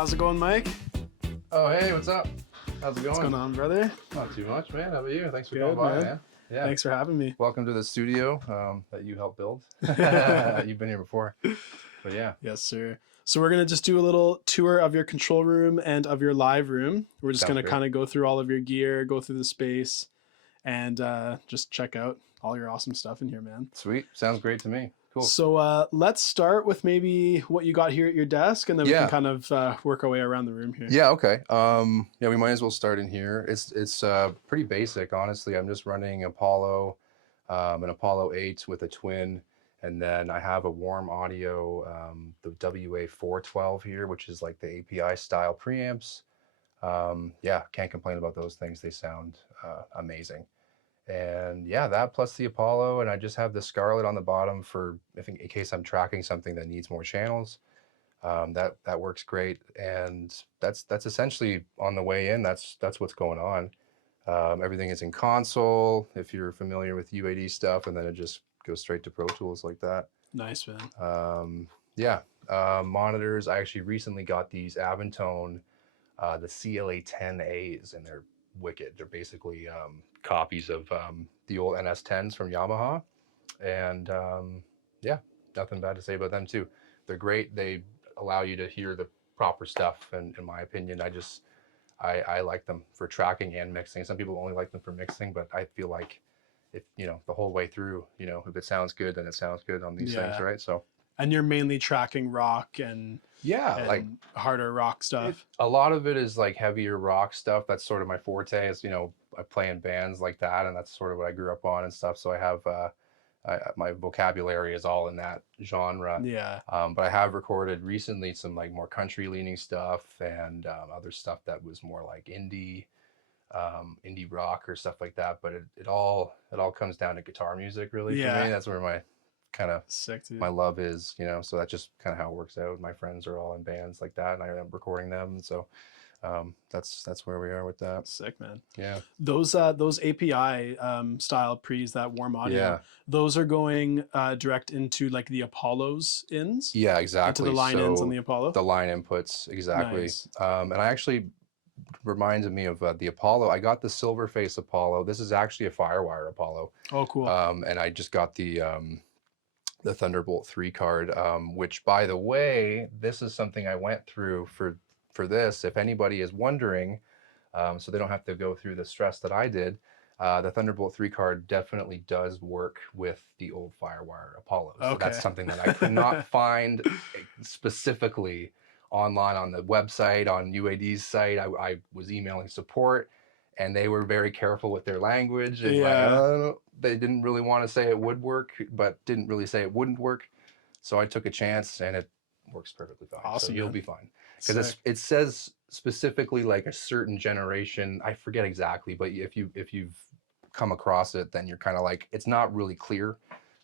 How's it going, Mike? Oh, hey, what's up? How's it going? What's going on, brother? Not too much, man. How about you? Thanks for Good, coming by, man. man. Yeah. Thanks for having me. Welcome to the studio that you helped build. You've been here before. But yeah. Yes, sir. So we're going to just do a little tour of your control room and of your live room. We're just Sounds going to great. kind of go through all of your gear, go through the space, and just check out all your awesome stuff in here, man. Sweet. Sounds great to me. Cool. So let's start with maybe what you got here at your desk, and then we Yeah. can kind of work our way around the room here. Yeah, okay. Yeah, we might as well start in here. It's pretty basic, honestly. I'm just running Apollo, an Apollo 8 with a twin, and then I have a warm audio, the WA412 here, which is like the API style preamps. Yeah, can't complain about those things. They sound amazing. And yeah, that plus the Apollo, and I just have the Scarlett on the bottom for, I think, in case I'm tracking something that needs more channels. That works great, and that's essentially on the way in. That's what's going on. Everything is in console, if you're familiar with UAD stuff, and then it just goes straight to Pro Tools like that. Nice, man. Yeah, monitors. I actually recently got these Aventone, the CLA-10As, and they're wicked. They're basically copies of the old NS10s from Yamaha, and yeah, nothing bad to say about them too. They're great. They allow you to hear the proper stuff, and in my opinion, I like them for tracking and mixing. Some people only like them for mixing, but I feel like if the whole way through, if it sounds good, then it sounds good on these things, right? So. And you're mainly tracking rock and like harder rock stuff. A lot of it is like heavier rock stuff. That's sort of my forte. Is I play in bands like that, and that's sort of what I grew up on and stuff. So I have my vocabulary is all in that genre. Yeah. But I have recorded recently some like more country leaning stuff and other stuff that was more like indie rock or stuff like that. But it all comes down to guitar music, really. For me, that's where my kind of my love is, so that's just kind of how it works out. My friends are all in bands like that, and I am recording them, and so that's where we are with that. Sick, man. Yeah, those API style pre's, that warm audio, those are going direct into like the Apollo's ins. Yeah, exactly. Into the line ins on the Apollo, the line inputs, exactly. Nice. And I actually reminded me of the Apollo. I got the Silverface Apollo. This is actually a Firewire Apollo. Oh, cool. And I just got the Thunderbolt 3 card, which, by the way, this is something I went through for this. If anybody is wondering, so they don't have to go through the stress that I did, the Thunderbolt 3 card definitely does work with the old Firewire Apollos. Okay. So that's something that I could not find specifically online on the website, on UAD's site. I was emailing support, and they were very careful with their language. And they didn't really want to say it would work, but didn't really say it wouldn't work. So I took a chance, and it works perfectly fine. Awesome, so you'll be fine. Because it says specifically like a certain generation. I forget exactly, but if you've come across it, then you're kind of like, it's not really clear.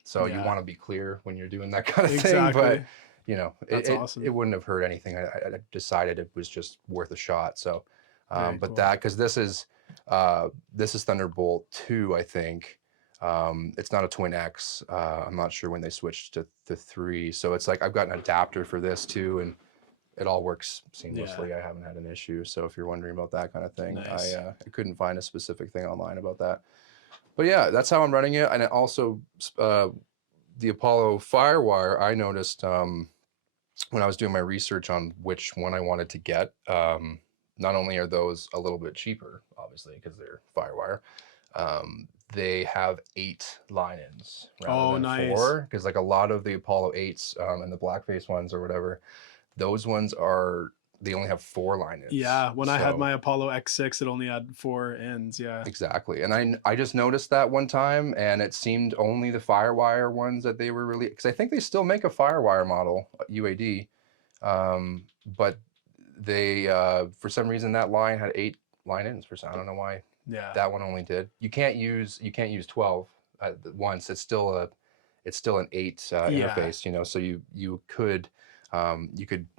So you want to be clear when you're doing that kind of thing. But awesome. It wouldn't have hurt anything. I decided it was just worth a shot. So, but cool. because this is Thunderbolt 2, I think. It's not a Twin X. I'm not sure when they switched to the 3. So it's like I've got an adapter for this too, and it all works seamlessly. I haven't had an issue. So if you're wondering about that kind of thing, nice. I couldn't find a specific thing online about that. But yeah, that's how I'm running it. And it also the Apollo Firewire, I noticed when I was doing my research on which one I wanted to get. Not only are those a little bit cheaper, obviously, because they're Firewire, they have 8 line-ins rather than 4. Because like a lot of the Apollo 8s and the blackface ones or whatever, those ones they only have 4 line-ins. Yeah, when I had my Apollo X6, it only had 4 ends. Yeah, exactly. And I just noticed that one time, and it seemed only the Firewire ones that they were really, because I think they still make a Firewire model UAD, but they for some reason that line had 8 line-ins for some. I don't know why. Yeah, that one only did. You can't use 12 at once. It's still an 8 interface. So you could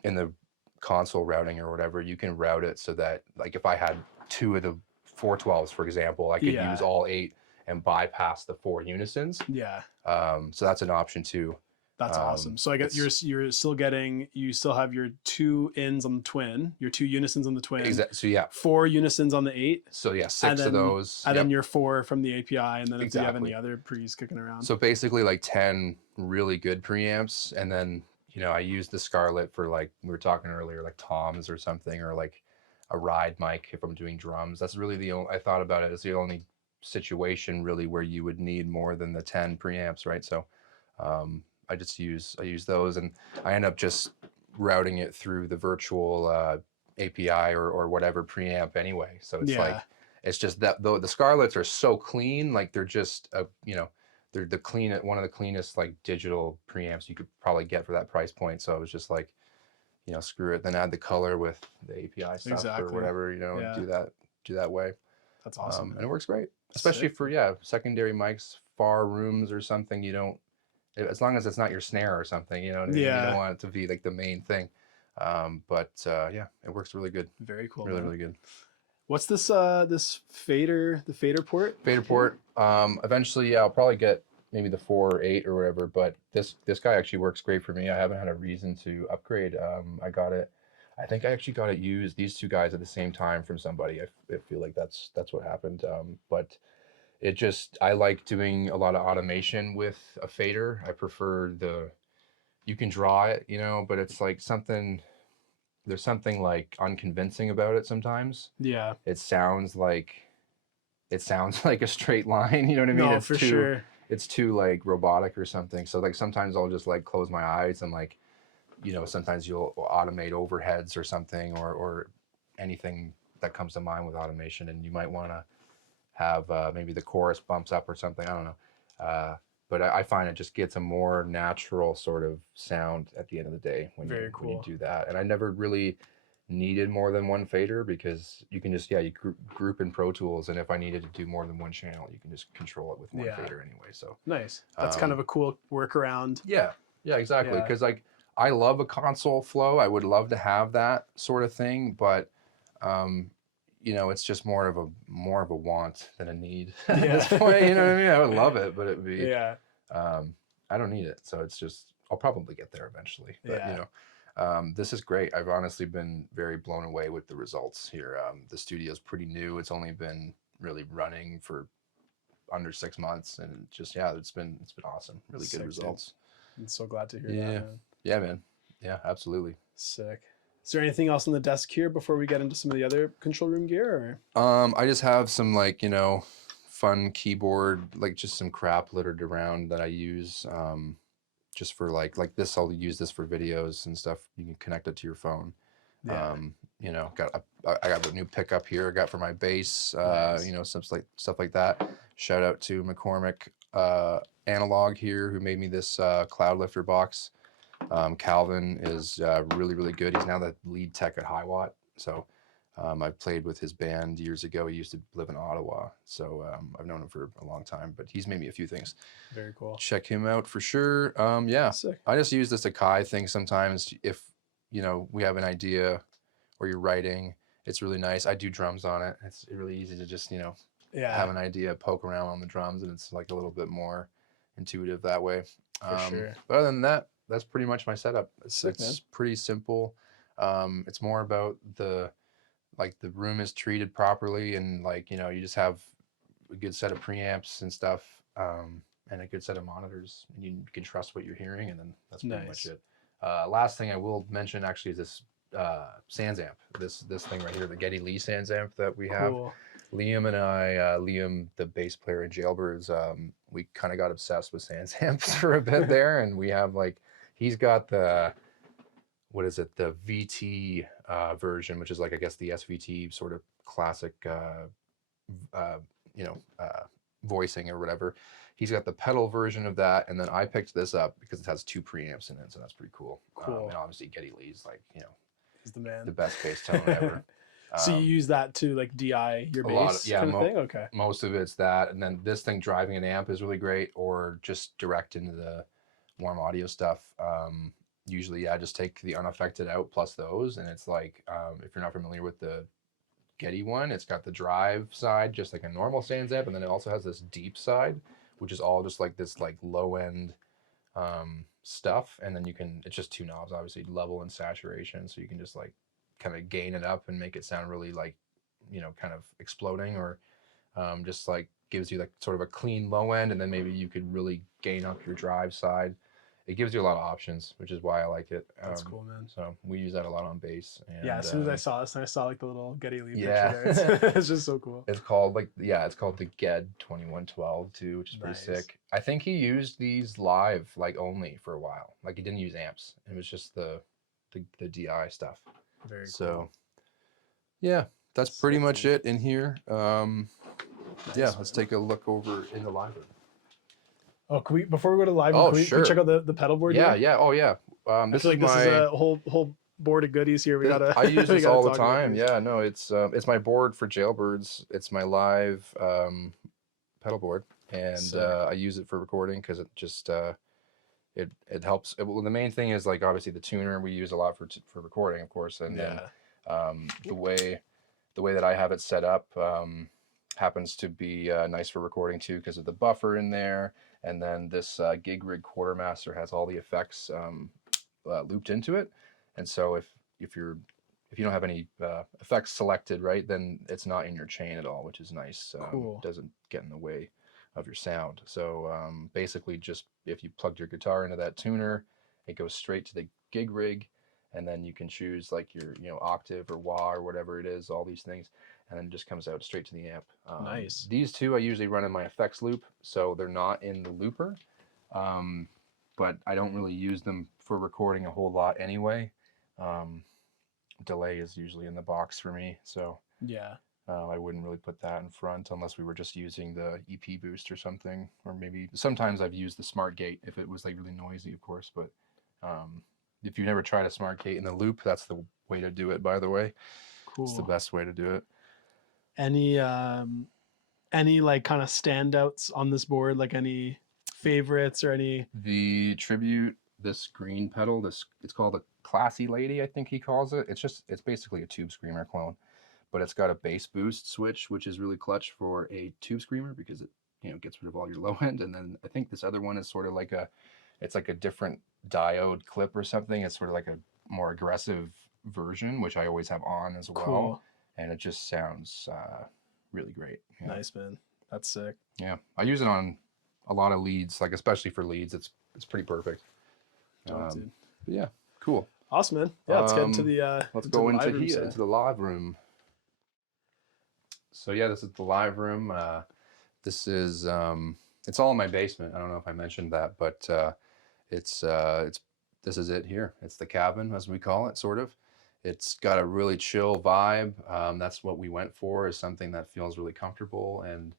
in the console routing or whatever, you can route it so that, like, if I had 2 of the 412s, for example, I could use all 8 and bypass the 4 unisons. Yeah. So that's an option too. That's awesome. So I guess you're still getting, you still have your 2 ins on the twin, your 2 unisons on the twin. Exactly. So yeah, 4 unisons on the 8. so yeah, 6 and then, of those. And then your 4 from the API. And then if you have Exactly. any other pre's kicking around. So basically like 10 really good preamps, and then, you know, I use the Scarlett for, like we were talking earlier, like toms or something, or like a ride mic if I'm doing drums. That's really the only, I thought about it as the only situation really where you would need more than the 10 preamps, right? So I use those, and I end up just routing it through the virtual API or whatever preamp anyway. So it's like, it's just that, though the Scarletts are so clean, like they're just you know, they're one of the cleanest like digital preamps you could probably get for that price point. So I was just like, you know, screw it, then add the color with the API stuff or whatever, you know, do that way. That's awesome. And it works great, especially for secondary mics, far rooms or something. You don't, as long as it's not your snare or something, you know what I mean? You don't want it to be like the main thing. But yeah, it works really good. Very cool. Really, really good. What's this this fader, the fader port? Fader port. Eventually, yeah, I'll probably get maybe the 4 or 8 or whatever, but this guy actually works great for me. I haven't had a reason to upgrade. I got it, I think I actually got it used, these 2 guys at the same time from somebody. I feel like that's what happened. But it just, I like doing a lot of automation with a fader. I prefer you can draw it, you know, but it's like there's something like unconvincing about it sometimes. Yeah. It sounds like a straight line, you know what I mean? No, It's for too, sure. It's too like robotic or something. So like sometimes I'll just like close my eyes and like, you know, sometimes you'll automate overheads or something, or anything that comes to mind with automation, and you might want to have maybe the chorus bumps up or something. I don't know. But I find it just gets a more natural sort of sound at the end of the day when you do that. And I never really needed more than one fader, because you can just, you group in Pro Tools, and if I needed to do more than one channel, you can just control it with one fader anyway. So nice. That's kind of a cool workaround. Yeah, exactly. Because like I love a console flow. I would love to have that sort of thing, but you know, it's just more of a want than a need at this point. You know what I mean? I would love it, but it would be I don't need it. So it's just, I'll probably get there eventually. But you know, this is great. I've honestly been very blown away with the results here. The studio's pretty new. It's only been really running for under 6 months, and just it's been awesome. Really good results. Dude. I'm so glad to hear that, man. Yeah, man. Yeah, absolutely. Sick. Is there anything else on the desk here before we get into some of the other control room gear? Or? I just have some, like, you know, fun keyboard, like just some crap littered around that I use just for like this. I'll use this for videos and stuff. You can connect it to your phone. You know, I got a new pickup here I got for my bass. Nice. You know, stuff like that. Shout out to McCormick Analog here, who made me this cloud lifter box. Calvin is really, really good. He's now the lead tech at High Watt. So I played with his band years ago. He used to live in Ottawa. So I've known him for a long time, but he's made me a few things. Very cool. Check him out for sure. Yeah, sick. I just use this Akai thing sometimes. If, you know, we have an idea or you're writing, it's really nice. I do drums on it. It's really easy to just, you know, have an idea, poke around on the drums, and it's like a little bit more intuitive that way. For sure. But other than that, that's pretty much my setup. It's pretty simple. It's more about the room is treated properly, and like, you know, you just have a good set of preamps and stuff, and a good set of monitors, and you can trust what you're hearing, and then that's pretty much it. Last thing I will mention actually is this Sans amp. This thing right here, the Geddy Lee Sans amp that we have. Cool. Liam and I, Liam, the bass player in Jailbirds, we kind of got obsessed with Sans amps for a bit there, and we have like, he's got the, what is it, the VT version, which is like, I guess, the SVT sort of classic, you know, voicing or whatever. He's got the pedal version of that, and then I picked this up because it has 2 preamps in it, so that's pretty cool. And obviously Geddy Lee's like, you know, he's the man, the best bass tone ever. So you use that to like DI your bass kind of thing? Okay. Most of it's that, and then this thing driving an amp is really great, or just direct into the warm audio stuff. Usually I just take the unaffected out plus those, and it's like, if you're not familiar with the Geddy one, it's got the drive side just like a normal Sans amp, and then it also has this deep side, which is all just like this like low end stuff, and then it's just two knobs, obviously, level and saturation, so you can just like kind of gain it up and make it sound really like, kind of exploding, or just like gives you like sort of a clean low end, and then maybe you could really gain up your drive side. It gives you a lot of options, which is why I like it. That's cool, man. So we use that a lot on bass. And, yeah, as soon as I saw this, and I saw like the little Getty Lee yeah, picture there, it's just so cool. It's called it's called the GED 2112 too, which is pretty sick. I think he used these live like only for a while. Like he didn't use amps. It was just the DI stuff. Very cool. So yeah, that's pretty much it in here. Yeah, let's take a look over in the live room. Oh, can we, before we go to the live room, can we check out the pedal board? Yeah, here? yeah. Oh yeah. This is a whole board of goodies here. I use this all the time. Yeah, no, it's my board for Jailbirds. It's my live pedal board, and I use it for recording because it just it helps. Well, the main thing is like obviously the tuner we use a lot for recording, of course, and then the way that I have it set up happens to be nice for recording too because of the buffer in there, and then this Gig Rig Quartermaster has all the effects looped into it. And so if you don't have any effects selected, right, then it's not in your chain at all, which is nice. Cool. Doesn't get in the way of your sound. So basically, just if you plugged your guitar into that tuner, it goes straight to the Gig Rig, and then you can choose like your octave or wah or whatever it is, all these things, and then it just comes out straight to the amp. Nice. These two I usually run in my effects loop, so they're not in the looper, but I don't really use them for recording a whole lot anyway. Delay is usually in the box for me, so yeah, I wouldn't really put that in front unless we were just using the EP boost or something, or maybe sometimes I've used the smart gate if it was like really noisy, of course. But if you've never tried a smart gate in the loop, that's the way to do it, by the way. Cool. It's the best way to do it. Any like kind of standouts on this board, like any favorites or any? The Tribute, this green pedal, it's called a Classy Lady, I think he calls it. It's basically a Tube Screamer clone, but it's got a bass boost switch, which is really clutch for a Tube Screamer because it gets rid of all your low end. And then I think this other one is sort of like it's like a different diode clip or something. It's sort of like a more aggressive version, which I always have on as well. Cool. And it just sounds really great. Yeah. Nice, man. That's sick. Yeah, I use it on a lot of leads, like especially for leads. It's pretty perfect. But yeah, cool. Awesome, man. Yeah, let's get into the let's go into the live room. So yeah, this is the live room. This is it's all in my basement. I don't know if I mentioned that, but this is it here. It's the cabin, as we call it, sort of. It's got a really chill vibe. That's what we went for, is something that feels really comfortable, and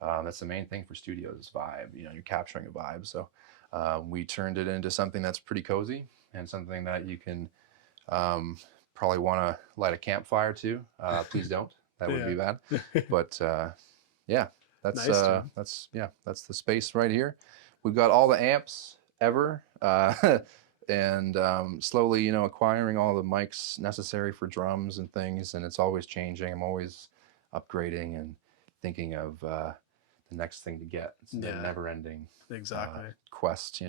that's the main thing for studios, is vibe. You're capturing a vibe. So we turned it into something that's pretty cozy and something that you can probably want to light a campfire to. Please don't. That would be bad. But yeah, that's nice, that's the space right here. We've got all the amps ever. And slowly, acquiring all the mics necessary for drums and things, and it's always changing. I'm always upgrading and thinking of the next thing to get. It's the never-ending quest,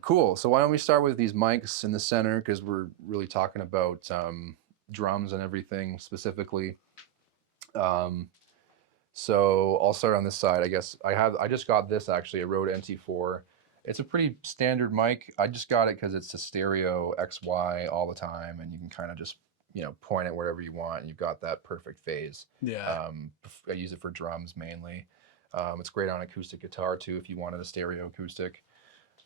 Cool. So why don't we start with these mics in the center, because we're really talking about drums and everything specifically. So I'll start on this side. I guess I just got this, actually, a Rode NT4. It's a pretty standard mic. I just got it because it's a stereo XY all the time, and you can kind of just point it wherever you want, and you've got that perfect phase. Yeah. I use it for drums mainly. It's great on acoustic guitar too if you wanted a stereo acoustic.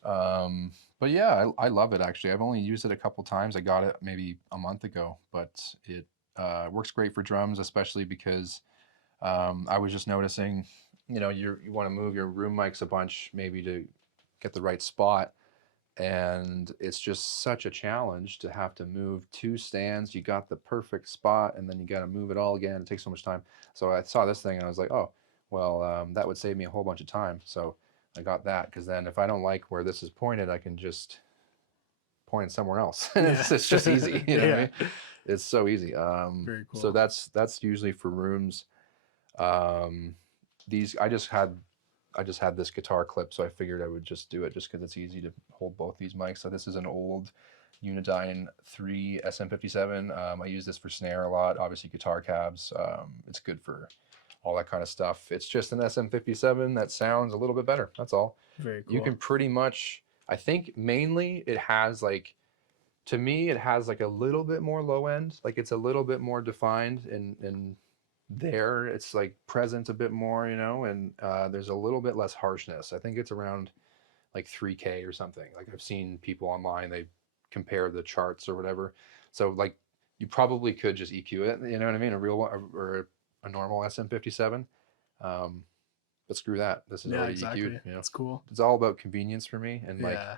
But yeah, I love it, actually. I've only used it a couple times. I got it maybe a month ago, but it works great for drums, especially because I was just noticing, you want to move your room mics a bunch, maybe to get the right spot, and it's just such a challenge to have to move two stands. You got the perfect spot, and then you got to move it all again. It takes so much time. So I saw this thing and I was like, oh well, that would save me a whole bunch of time. So I got that, because then if I don't like where this is pointed, I can just point it somewhere else. It's just easy. What I mean? It's so easy. Very cool. So that's usually for rooms. These I just had I just had this guitar clip, so I figured I would just do it just because it's easy to hold both these mics. So this is an old Unidyne 3 SM57. I use this for snare a lot, obviously guitar cabs. It's good for all that kind of stuff. It's just an SM57 that sounds a little bit better. That's all. Very cool. You can pretty much, I think mainly it has like, to me, it has like a little bit more low end. Like it's a little bit more defined and there it's like present a bit more, you know, and there's a little bit less harshness. I think it's around like 3K or something. Like I've seen people online, they compare the charts or whatever. So like you probably could just EQ it, you know what I mean? A real one or a normal SM57. But screw that. This is already exactly. EQ'd. You know? That's cool. It's all about convenience for me. And like, Yeah.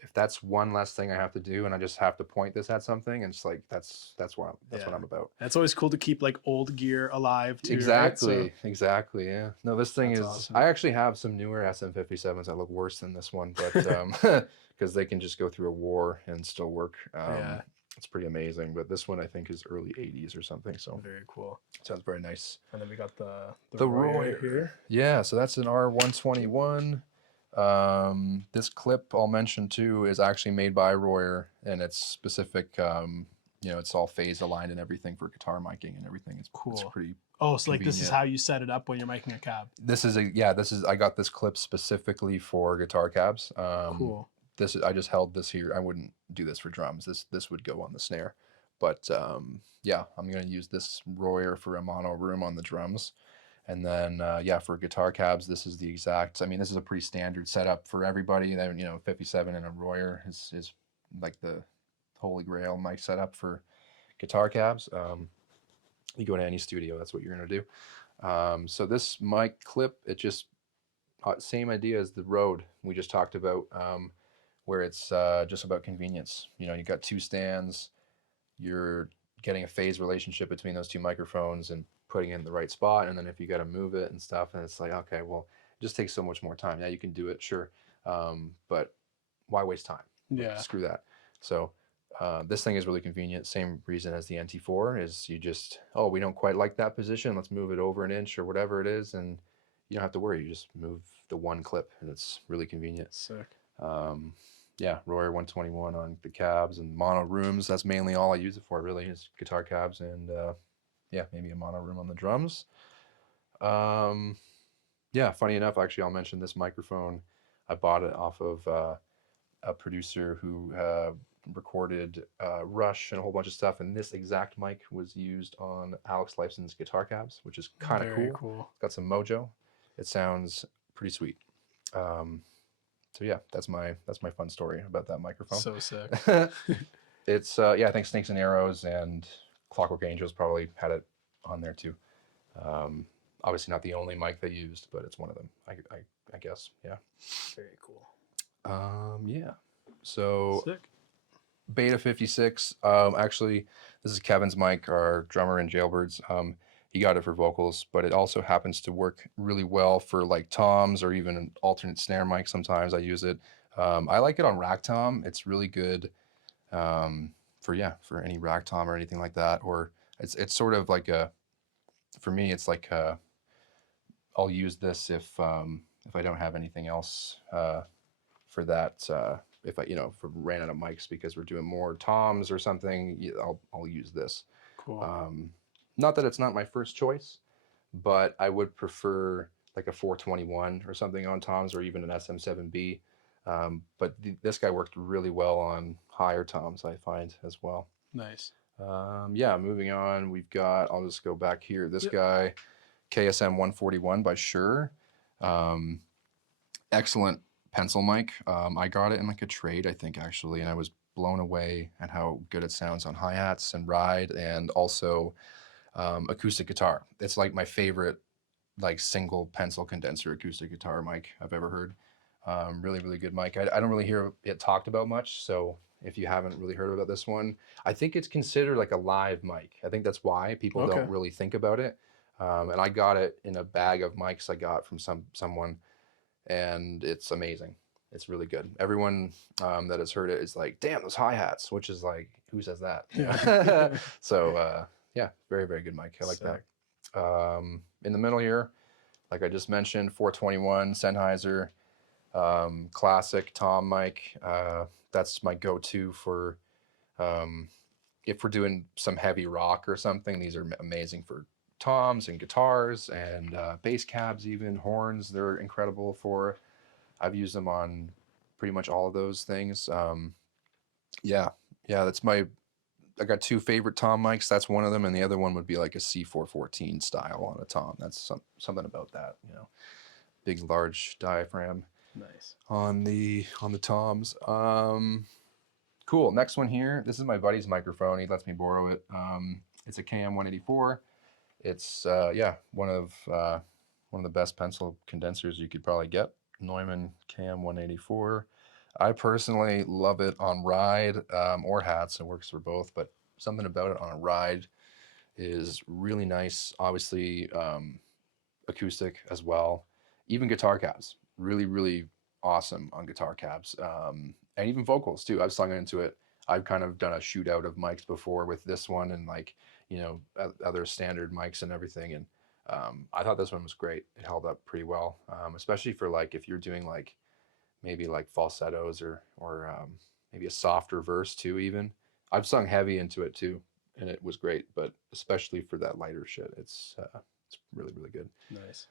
if that's one less thing I have to do and I just have to point this at something, and it's like, that's what I'm about. It's always cool to keep like old gear alive too. Exactly. Right? So, Exactly. Yeah. No, this thing is, awesome. I actually have some newer SM57s that look worse than this one, but, because they can just go through a war and still work. It's pretty amazing, but this one I think is early 80s or something. So very cool. Sounds very nice. And then we got the Royer here. Yeah. So that's an R121. This clip I'll mention too is actually made by Royer, and it's specific, you know, it's all phase aligned and everything for guitar miking and everything. It's cool. It's pretty so like this is how you set it up when you're miking a cab. This is I got this clip specifically for guitar cabs. Cool. I just held this here. I wouldn't do this for drums. This would go on the snare. But yeah, I'm going to use this Royer for a mono room on the drums. And then, yeah, for guitar cabs, this is the exact, I mean, this is a pretty standard setup for everybody. Then, you know, 57 and a Royer is like the holy grail mic setup for guitar cabs. You go to any studio, that's what you're going to do. So this mic clip, it just, same idea as the Rode we just talked about, where it's just about convenience. You know, you got two stands, you're getting a phase relationship between those two microphones and putting it in the right spot. And then if you got to move it and stuff, and it's like, okay, well, it just takes so much more time. Yeah, you can do it, sure. But why waste time? Yeah. Screw that. So this thing is really convenient. Same reason as the NT4 is you just, oh, we don't quite like that position. Let's move it over an inch or whatever it is. And you don't have to worry. You just move the one clip and it's really convenient. Sick. Yeah, Royer 121 on the cabs and mono rooms. That's mainly all I use it for, really, is guitar cabs and yeah, maybe a mono room on the drums. Yeah, funny enough, actually, I'll mention this microphone. I bought it off of a producer who recorded Rush and a whole bunch of stuff, and this exact mic was used on Alex Lifeson's guitar cabs, which is kind of cool. It's got some mojo. It sounds pretty sweet. So yeah, that's my fun story about that microphone. So sick. It's yeah, I think Snakes and Arrows and Clockwork Angels probably had it on there too. Obviously not the only mic they used, but it's one of them. I guess. Yeah. Very cool. Yeah. So sick. Beta 56. Actually, this is Kevin's mic, our drummer in Jailbirds. He got it for vocals, but it also happens to work really well for like toms or even an alternate snare mic. Sometimes I use it. I like it on rack tom. It's really good for any rack tom or anything like that. Or it's sort of like for me, it's like I'll use this if I don't have anything else for that. If I for ran out of mics because we're doing more toms or something, I'll use this. Cool. Not that it's not my first choice, but I would prefer like a 421 or something on toms or even an SM7B. But this guy worked really well on higher toms, I find, as well. Nice. Yeah, moving on, we've got, I'll just go back here. This guy, KSM 141 by Shure. Excellent pencil mic. I got it in like a trade, I think, actually, and I was blown away at how good it sounds on hi-hats and ride, and also acoustic guitar. It's like my favorite like single pencil condenser acoustic guitar mic I've ever heard. Really, really good mic. I don't really hear it talked about much, so if you haven't really heard about this one, I think it's considered like a live mic. I think that's why people don't really think about it. And I got it in a bag of mics I got from someone, and it's amazing. It's really good. Everyone that has heard it is like, damn, those hi-hats, which is like, who says that? Yeah. So yeah, very, very good mic. I like that. In the middle here, like I just mentioned, 421 Sennheiser, classic Tom mic. That's my go-to for if we're doing some heavy rock or something. These are amazing for toms and guitars and bass cabs, even horns. They're incredible for. I've used them on pretty much all of those things. Yeah, that's my. I got two favorite tom mics. That's one of them, and the other one would be like a C414 style on a tom. That's something about that, you know, big large diaphragm. Nice. On the toms. Cool. Next one here. This is my buddy's microphone. He lets me borrow it. It's a KM184. It's one of the best pencil condensers you could probably get. Neumann KM184. I personally love it on ride or hats. It works for both, but something about it on a ride is really nice. Obviously, acoustic as well. Even guitar cabs, really, really awesome on guitar cabs, and even vocals too. I've sung into it. I've kind of done a shootout of mics before with this one, and like, you know, other standard mics and everything. And I thought this one was great. It held up pretty well, especially for like if you're doing like maybe like falsettos or maybe a softer verse too. Even I've sung heavy into it too, and it was great. But especially for that lighter shit, it's really, really good. Nice.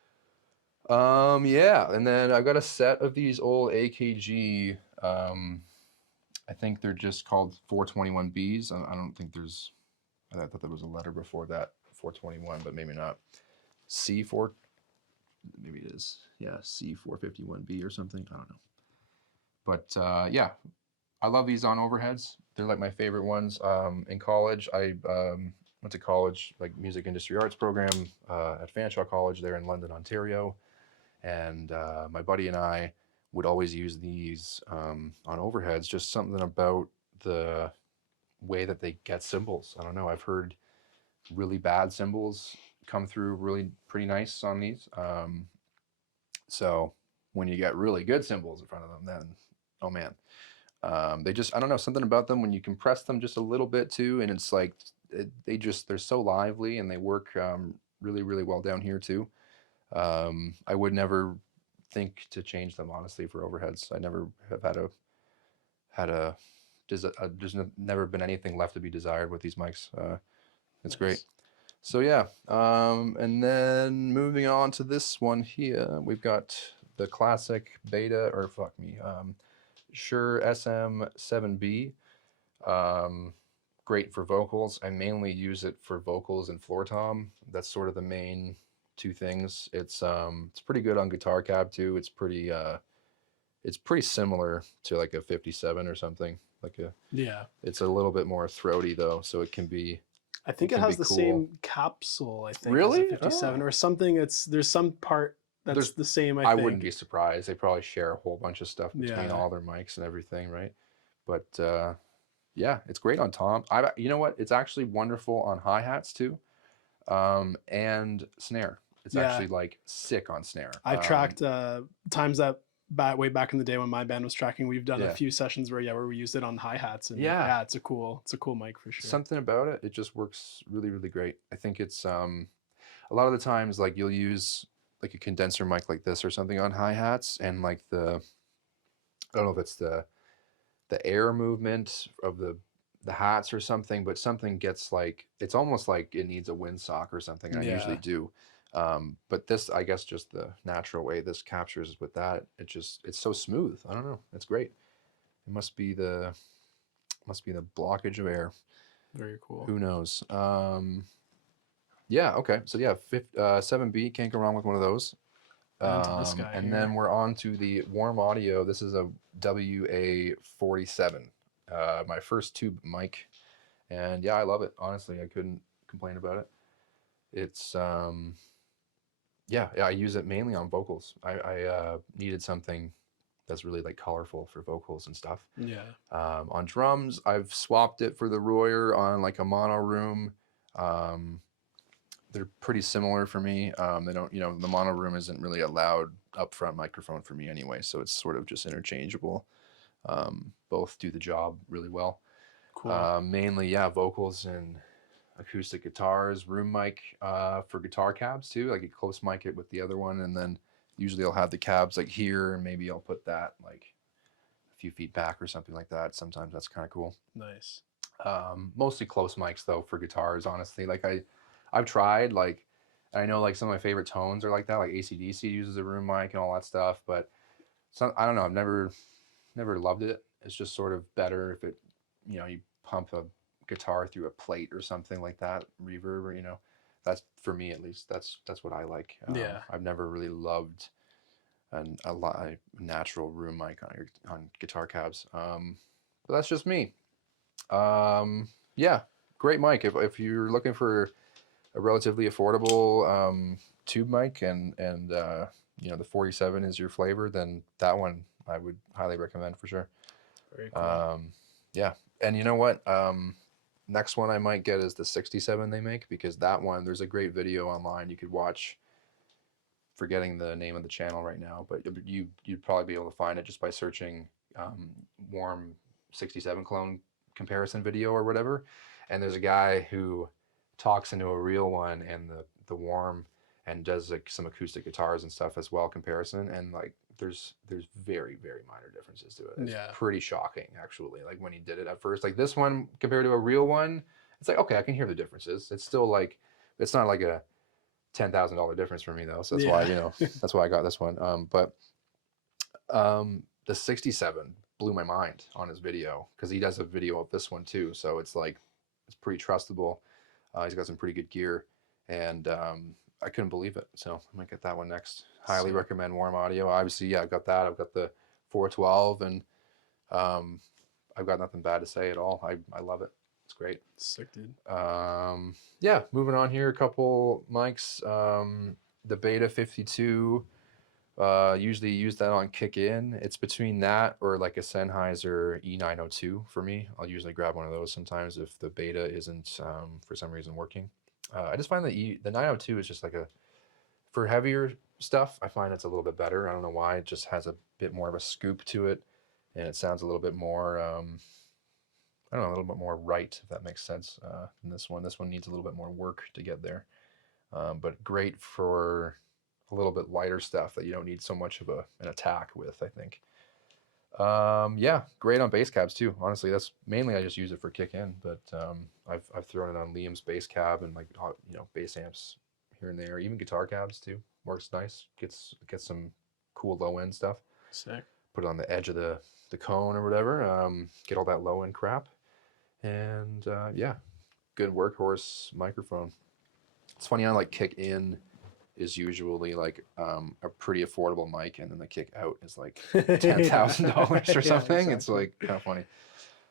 Yeah, and then I've got a set of these old AKG. I think they're just called 421Bs. I don't think there's. I thought there was a letter before that, 421, but maybe not. C4, maybe it is. Yeah, C451B or something. I don't know. But yeah, I love these on overheads. They're like my favorite ones. In college, I went to college, like music industry arts program at Fanshawe College there in London, Ontario. And my buddy and I would always use these on overheads. Just something about the way that they get cymbals. I don't know. I've heard really bad cymbals come through really pretty nice on these. So when you get really good cymbals in front of them, then, oh man. They just, I don't know, something about them when you compress them just a little bit too. And it's like, they're so lively and they work really, really well down here too. I would never think to change them, honestly, for overheads. I never have there's never been anything left to be desired with these mics. It's great. So yeah, and then moving on to this one here, we've got the classic Beta, or fuck me, Shure SM7B. Great for vocals. I mainly use it for vocals and floor tom. That's sort of the main two things. It's pretty good on guitar cab too. It's pretty similar to like a 57 or something. It's a little bit more throaty though, so it can be. I think it has the same capsule, I think, really? as a 57 or something. There's some part that's the same, I think. I wouldn't be surprised. They probably share a whole bunch of stuff between all their mics and everything, right? But yeah, it's great on tom. You know what? It's actually wonderful on hi-hats too, and snare. It's actually like sick on snare. I've tracked times that way back in the day when my band was tracking. We've done a few sessions where we used it on hi-hats, and it's a cool mic for sure. Something about it, it just works really, really great. I think it's a lot of the times like you'll use like a condenser mic like this or something on hi-hats, and like I don't know if it's the air movement of the hats or something, but something gets like, it's almost like it needs a windsock or something, and I usually do. But this, I guess, just the natural way this captures with that, it's so smooth. I don't know. It's great. It must be the blockage of air. Very cool. Who knows? Yeah. Okay. So yeah, 7B, can't go wrong with one of those. This guy and here. then we're on to the warm audio. This is a WA47, my first tube mic, and yeah, I love it. Honestly, I couldn't complain about it. It's yeah, I use it mainly on vocals. I needed something that's really like colorful for vocals and stuff. Yeah. On drums, I've swapped it for the Royer on like a mono room. They're pretty similar for me. They don't, the mono room isn't really a loud upfront microphone for me anyway, so it's sort of just interchangeable. Both do the job really well. Cool. Mainly, yeah, vocals and acoustic guitars, room mic for guitar cabs too. Like, you close mic it with the other one, and then usually I'll have the cabs like here, and maybe I'll put that like a few feet back or something like that. Sometimes that's kind of cool. Nice. Mostly close mics though for guitars, honestly. Like, I've tried, like, I know like some of my favorite tones are like that, like AC/DC uses a room mic and all that stuff, but I don't know, I've never loved it. It's just sort of better if it, you know, you pump a guitar through a plate or something like that, reverb, or, you know, that's, for me at least, that's what I like. Yeah. I've never really loved a natural room mic on guitar cabs. But that's just me. Yeah, great mic. If you're looking for a relatively affordable tube mic, and you know, the 47 is your flavor, then that one I would highly recommend for sure. Very cool. Yeah, and you know what? Next one I might get is the 67 they make, because that one, there's a great video online you could watch. Forgetting the name of the channel right now, but you'd probably be able to find it just by searching warm 67 clone comparison video or whatever. And there's a guy who talks into a real one and the warm, and does like some acoustic guitars and stuff as well, comparison, and like there's very, very minor differences to it. It's pretty shocking, actually. Like, when he did it at first, like this one compared to a real one, it's like, okay, I can hear the differences. It's still like, it's not like a $10,000 difference for me though, so that's why, you know, that's why I got this one. But the 67 blew my mind on his video, because he does a video of this one too, so it's like, it's pretty trustable. He's got some pretty good gear, and I couldn't believe it, so I might get that one next. Highly recommend Warm Audio. Obviously, yeah, I've got that. I've got the 412, and I've got nothing bad to say at all. I love it. It's great. Sick, dude. Yeah, moving on here, a couple mics. The Beta 52, usually use that on kick in. It's between that or like a Sennheiser E902 for me. I'll usually grab one of those sometimes if the Beta isn't for some reason working. I just find the 902 is just like for heavier stuff, I find it's a little bit better. I don't know why. It just has a bit more of a scoop to it, and it sounds a little bit more I don't know, a little bit more right, if that makes sense, than this one. This one needs a little bit more work to get there, but great for a little bit lighter stuff that you don't need so much of an attack with, I think. Yeah, great on bass cabs too. Honestly, that's mainly I just use it for kick in, but I've thrown it on Liam's bass cab and, like, you know, bass amps here and there, even guitar cabs too. Works nice. Gets some cool low end stuff. Sick. Put it on the edge of the cone or whatever. Get all that low end crap. And yeah, good workhorse microphone. It's funny how, like, kick in is usually like a pretty affordable mic, and then the kick out is like $10,000 or something. Exactly. It's like kind of funny.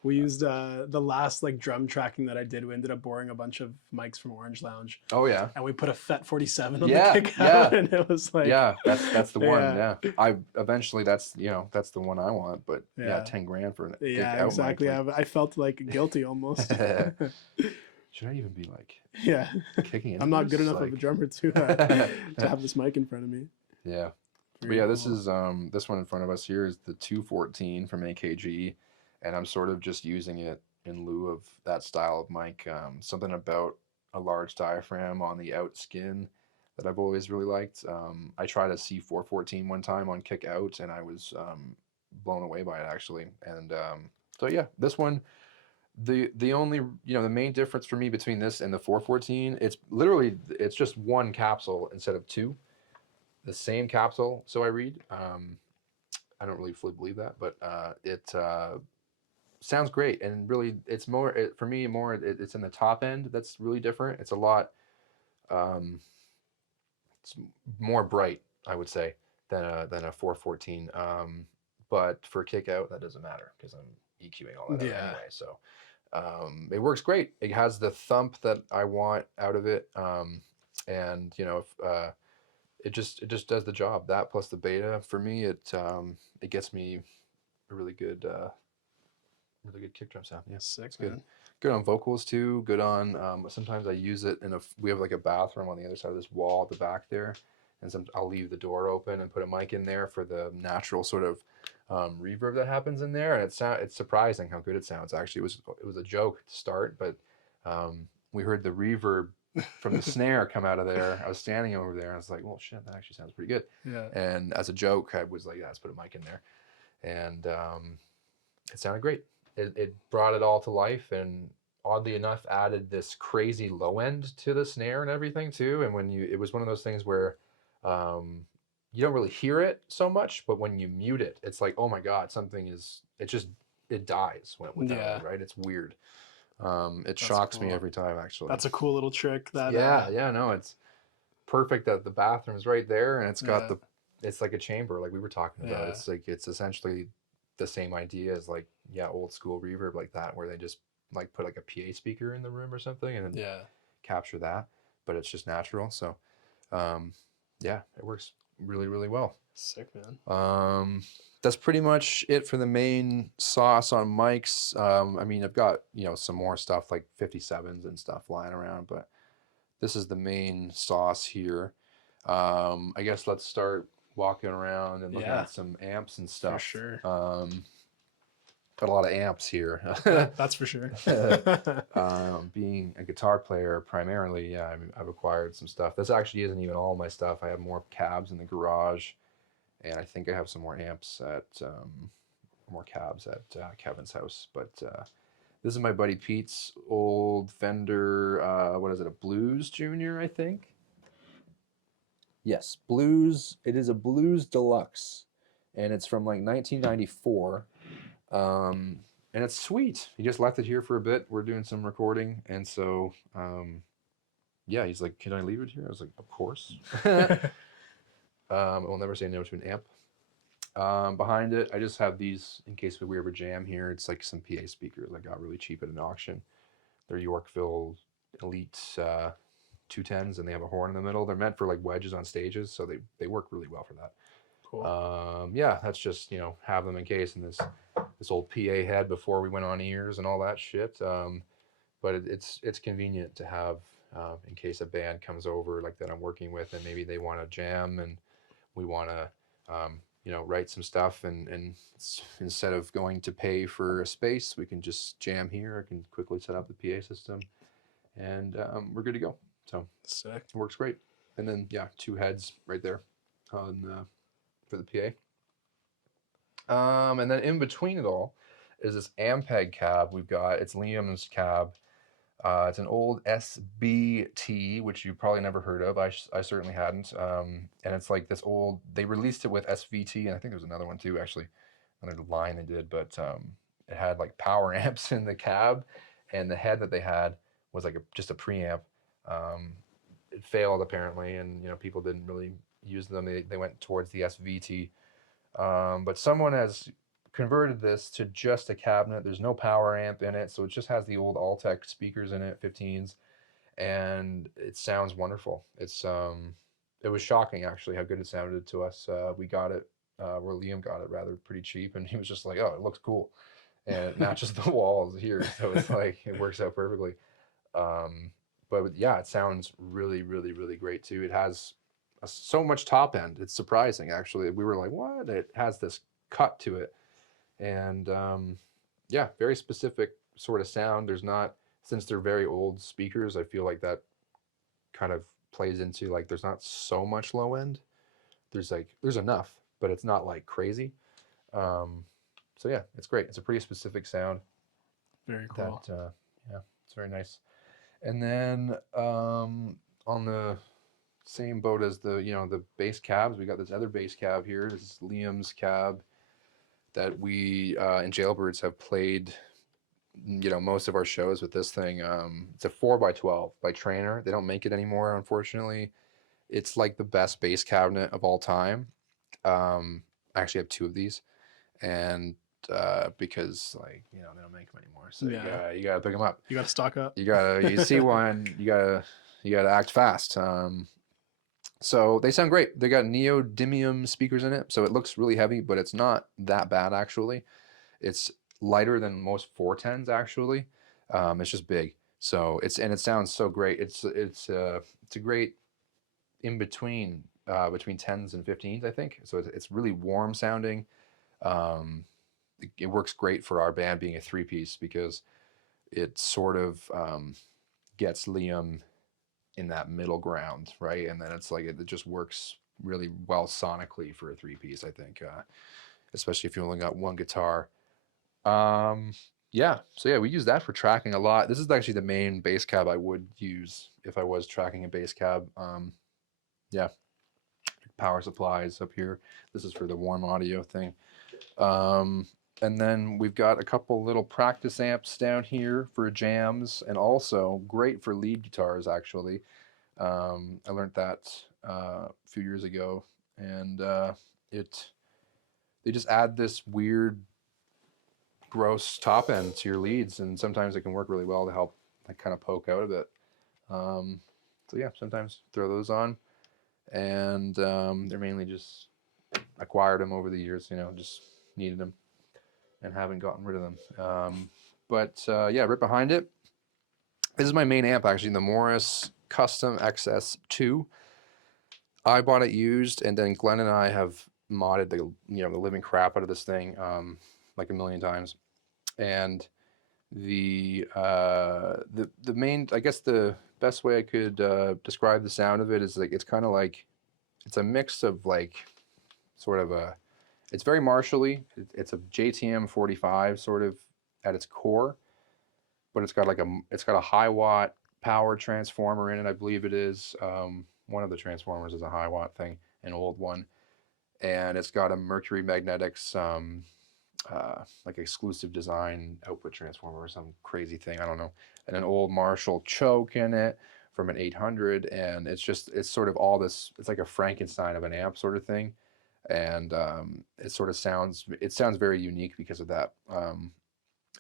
We used the last like drum tracking that I did. We ended up borrowing a bunch of mics from Orange Lounge. Oh yeah. And we put a FET 47 on the kick out, and it was like, yeah, that's the one. Yeah. I eventually that's the one I want, but yeah, 10 grand for an kick out exactly. mic, like... I felt like guilty almost. Should I even be like kicking in? I'm not good enough of a drummer to have this mic in front of me. Yeah. But yeah, this is this one in front of us here is the 214 from AKG, and I'm sort of just using it in lieu of that style of mic. Something about a large diaphragm on the out skin that I've always really liked. I tried a C414 one time on kick out, and I was blown away by it, actually. And so yeah, this one, the only, the main difference for me between this and the 414, it's just one capsule instead of two. The same capsule, so I read. I don't really fully believe that, but it sounds great, and really, it's more for me. It's in the top end that's really different. It's a lot. It's more bright, I would say, than a 414. But for kick out, that doesn't matter because I'm EQing all that out anyway. So it works great. It has the thump that I want out of it, and it just does the job. That plus the beta, for me, it gets me a really good kick drum sound. Yeah, sick. It's good. Good on vocals too. Good on. Sometimes I use it we have like a bathroom on the other side of this wall at the back there, and I'll leave the door open and put a mic in there for the natural sort of reverb that happens in there, and it's surprising how good it sounds. Actually, it was a joke to start, but we heard the reverb from the snare come out of there. I was standing over there and I was like, well, shit, that actually sounds pretty good. Yeah. And as a joke, I was like, yeah, let's put a mic in there. And it sounded great. It brought it all to life, and oddly enough added this crazy low end to the snare and everything too. And when it was one of those things where you don't really hear it so much, but when you mute it, it's like, oh my God, it dies when with that one, right? It's weird. It shocks me every time, actually. That's a cool little trick. No, it's perfect that the bathroom's right there, and it's got it's like a chamber, like we were talking about. It's like, it's essentially the same idea as like, old school reverb like that, where they just like put like a PA speaker in the room or something and then capture that, but it's just natural. So it works really, really well. Sick, man. That's pretty much it for the main sauce on mics. I mean, I've got, some more stuff like 57s and stuff lying around, but this is the main sauce here. I guess let's start walking around and looking at some amps and stuff. For sure. Got a lot of amps here. That's for sure. Being a guitar player primarily, I've acquired some stuff. This actually isn't even all my stuff. I have more cabs in the garage, and I think I have some more amps more cabs at Kevin's house. But this is my buddy Pete's old Fender, what is it, a Blues Junior, I think? Yes, Blues. It is a Blues Deluxe, and it's from like 1994. And it's sweet. He just left it here for a bit. We're doing some recording, and so he's like, "Can I leave it here?" I was like, "Of course." I'll never say no to an amp. Behind it, I just have these in case we ever jam here. It's like some PA speakers I got really cheap at an auction. They're Yorkville Elite 210s, and they have a horn in the middle. They're meant for like wedges on stages, so they work really well for that. Cool. That's just, have them in case, and this old PA head before we went on ears and all that shit. But it's convenient to have in case a band comes over like that I'm working with, and maybe they want to jam and we want to write some stuff, and instead of going to pay for a space, we can just jam here. I can quickly set up the PA system, and we're good to go. So sick. It works great. And then two heads right there on for the PA. And then in between it all is this Ampeg cab we've got. It's Liam's cab. It's an old SBT, which you probably never heard of. I certainly hadn't. And it's like this old, they released it with SVT, and I think there was another one too, actually, another line they did, but it had like power amps in the cab, and the head that they had was like just a preamp. It failed apparently, and people didn't really use them. They went towards the SVT. But someone has converted this to just a cabinet. There's no power amp in it, so it just has the old Altec speakers in it, 15s, and it sounds wonderful. It was shocking actually how good it sounded to us. We got it, where Liam got it rather pretty cheap, and he was just like, "Oh, it looks cool," and it matches the walls here, so it's like it works out perfectly. But it sounds really, really, really great too. It has so much top end. It's surprising, actually. We were like, what? It has this cut to it. And very specific sort of sound. There's not, since they're very old speakers, I feel like that kind of plays into like, there's not so much low end. There's enough, but it's not like crazy. It's great. It's a pretty specific sound. Very cool. It's very nice. And then on the same boat as the bass cabs, we got this other bass cab here. This is Liam's cab that we in Jailbirds have played most of our shows with this thing. It's a 4x12 by Trainer. They don't make it anymore, unfortunately. It's like the best bass cabinet of all time. I actually have two of these, and because they don't make them anymore, so you gotta pick them up. You gotta stock up. You see one, you gotta act fast. So they sound great. They got neodymium speakers in it, so it looks really heavy, but it's not that bad actually. It's lighter than most 410s actually. It's just big. So it sounds so great. It's a great in between 10s and 15s, I think. So it's really warm sounding. It works great for our band being a 3-piece because it sort of gets Liam in that middle ground, right? And then it's like it just works really well sonically for a 3-piece, I think, especially if you only got one guitar. Yeah, so yeah, we use that for tracking a lot. This is actually the main bass cab I would use if I was tracking a bass cab. Yeah, power supplies up here. This is for the warm audio thing. And then we've got a couple little practice amps down here for jams, and also great for lead guitars, actually. I learned that a few years ago, and they just add this weird, gross top end to your leads, and sometimes it can work really well to help like kind of poke out a bit. So yeah, sometimes throw those on, and they're mainly just acquired them over the years, you know, just needed them and haven't gotten rid of them. But yeah, right behind it, this is my main amp, actually, the Morris Custom XS2. I bought it used, and then Glenn and I have modded the living crap out of this thing like a million times. And the main, I guess the best way I could describe the sound of it is like it's kind of like it's a mix of like sort of a, it's very Marshall-y. It's a JTM 45 sort of at its core, but it's got a high watt power transformer in it, I believe it is. One of the transformers is a high watt thing, an old one, and it's got a Mercury Magnetics like exclusive design output transformer or some crazy thing, I don't know, and an old Marshall choke in it from an 800, and it's sort of all this, it's like a Frankenstein of an amp sort of thing, and it sounds very unique because of that.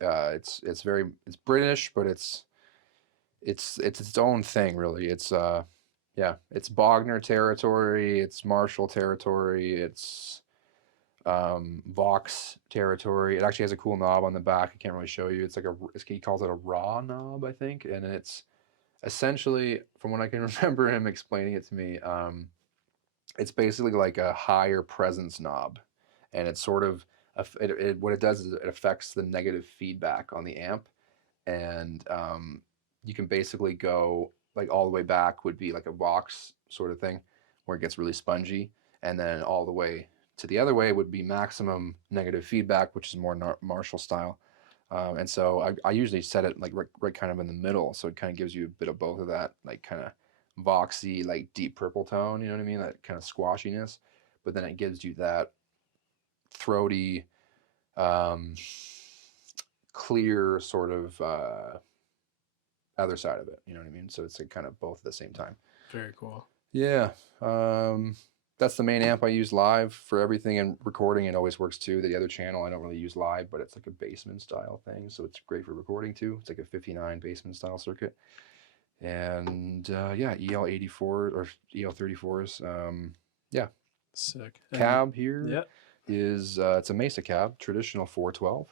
It's British, but it's its own thing, really. It's yeah, it's Bogner territory, it's Marshall territory, it's Vox territory. It actually has a cool knob on the back. I can't really show you. It's like he calls it a raw knob, I think, and it's essentially, from what I can remember him explaining it to me, it's basically like a higher presence knob, and it's sort of what it does is it affects the negative feedback on the amp, and you can basically go like all the way back would be like a Vox sort of thing where it gets really spongy, and then all the way to the other way would be maximum negative feedback, which is more Marshall style. And so I usually set it like right kind of in the middle, so it kind of gives you a bit of both of that, like kind of Voxy, like deep purple tone, you know what I mean? That kind of squashiness, but then it gives you that throaty, clear sort of other side of it, you know what I mean? So it's like kind of both at the same time. Very cool. Yeah. That's the main amp I use live for everything, and recording it always works too. The other channel I don't really use live, but it's like a Bassman style thing, so it's great for recording too. It's like a 59 Bassman style circuit. And yeah, EL84 or EL34s. Yeah. Sick. Cab here is it's a Mesa cab, traditional 412.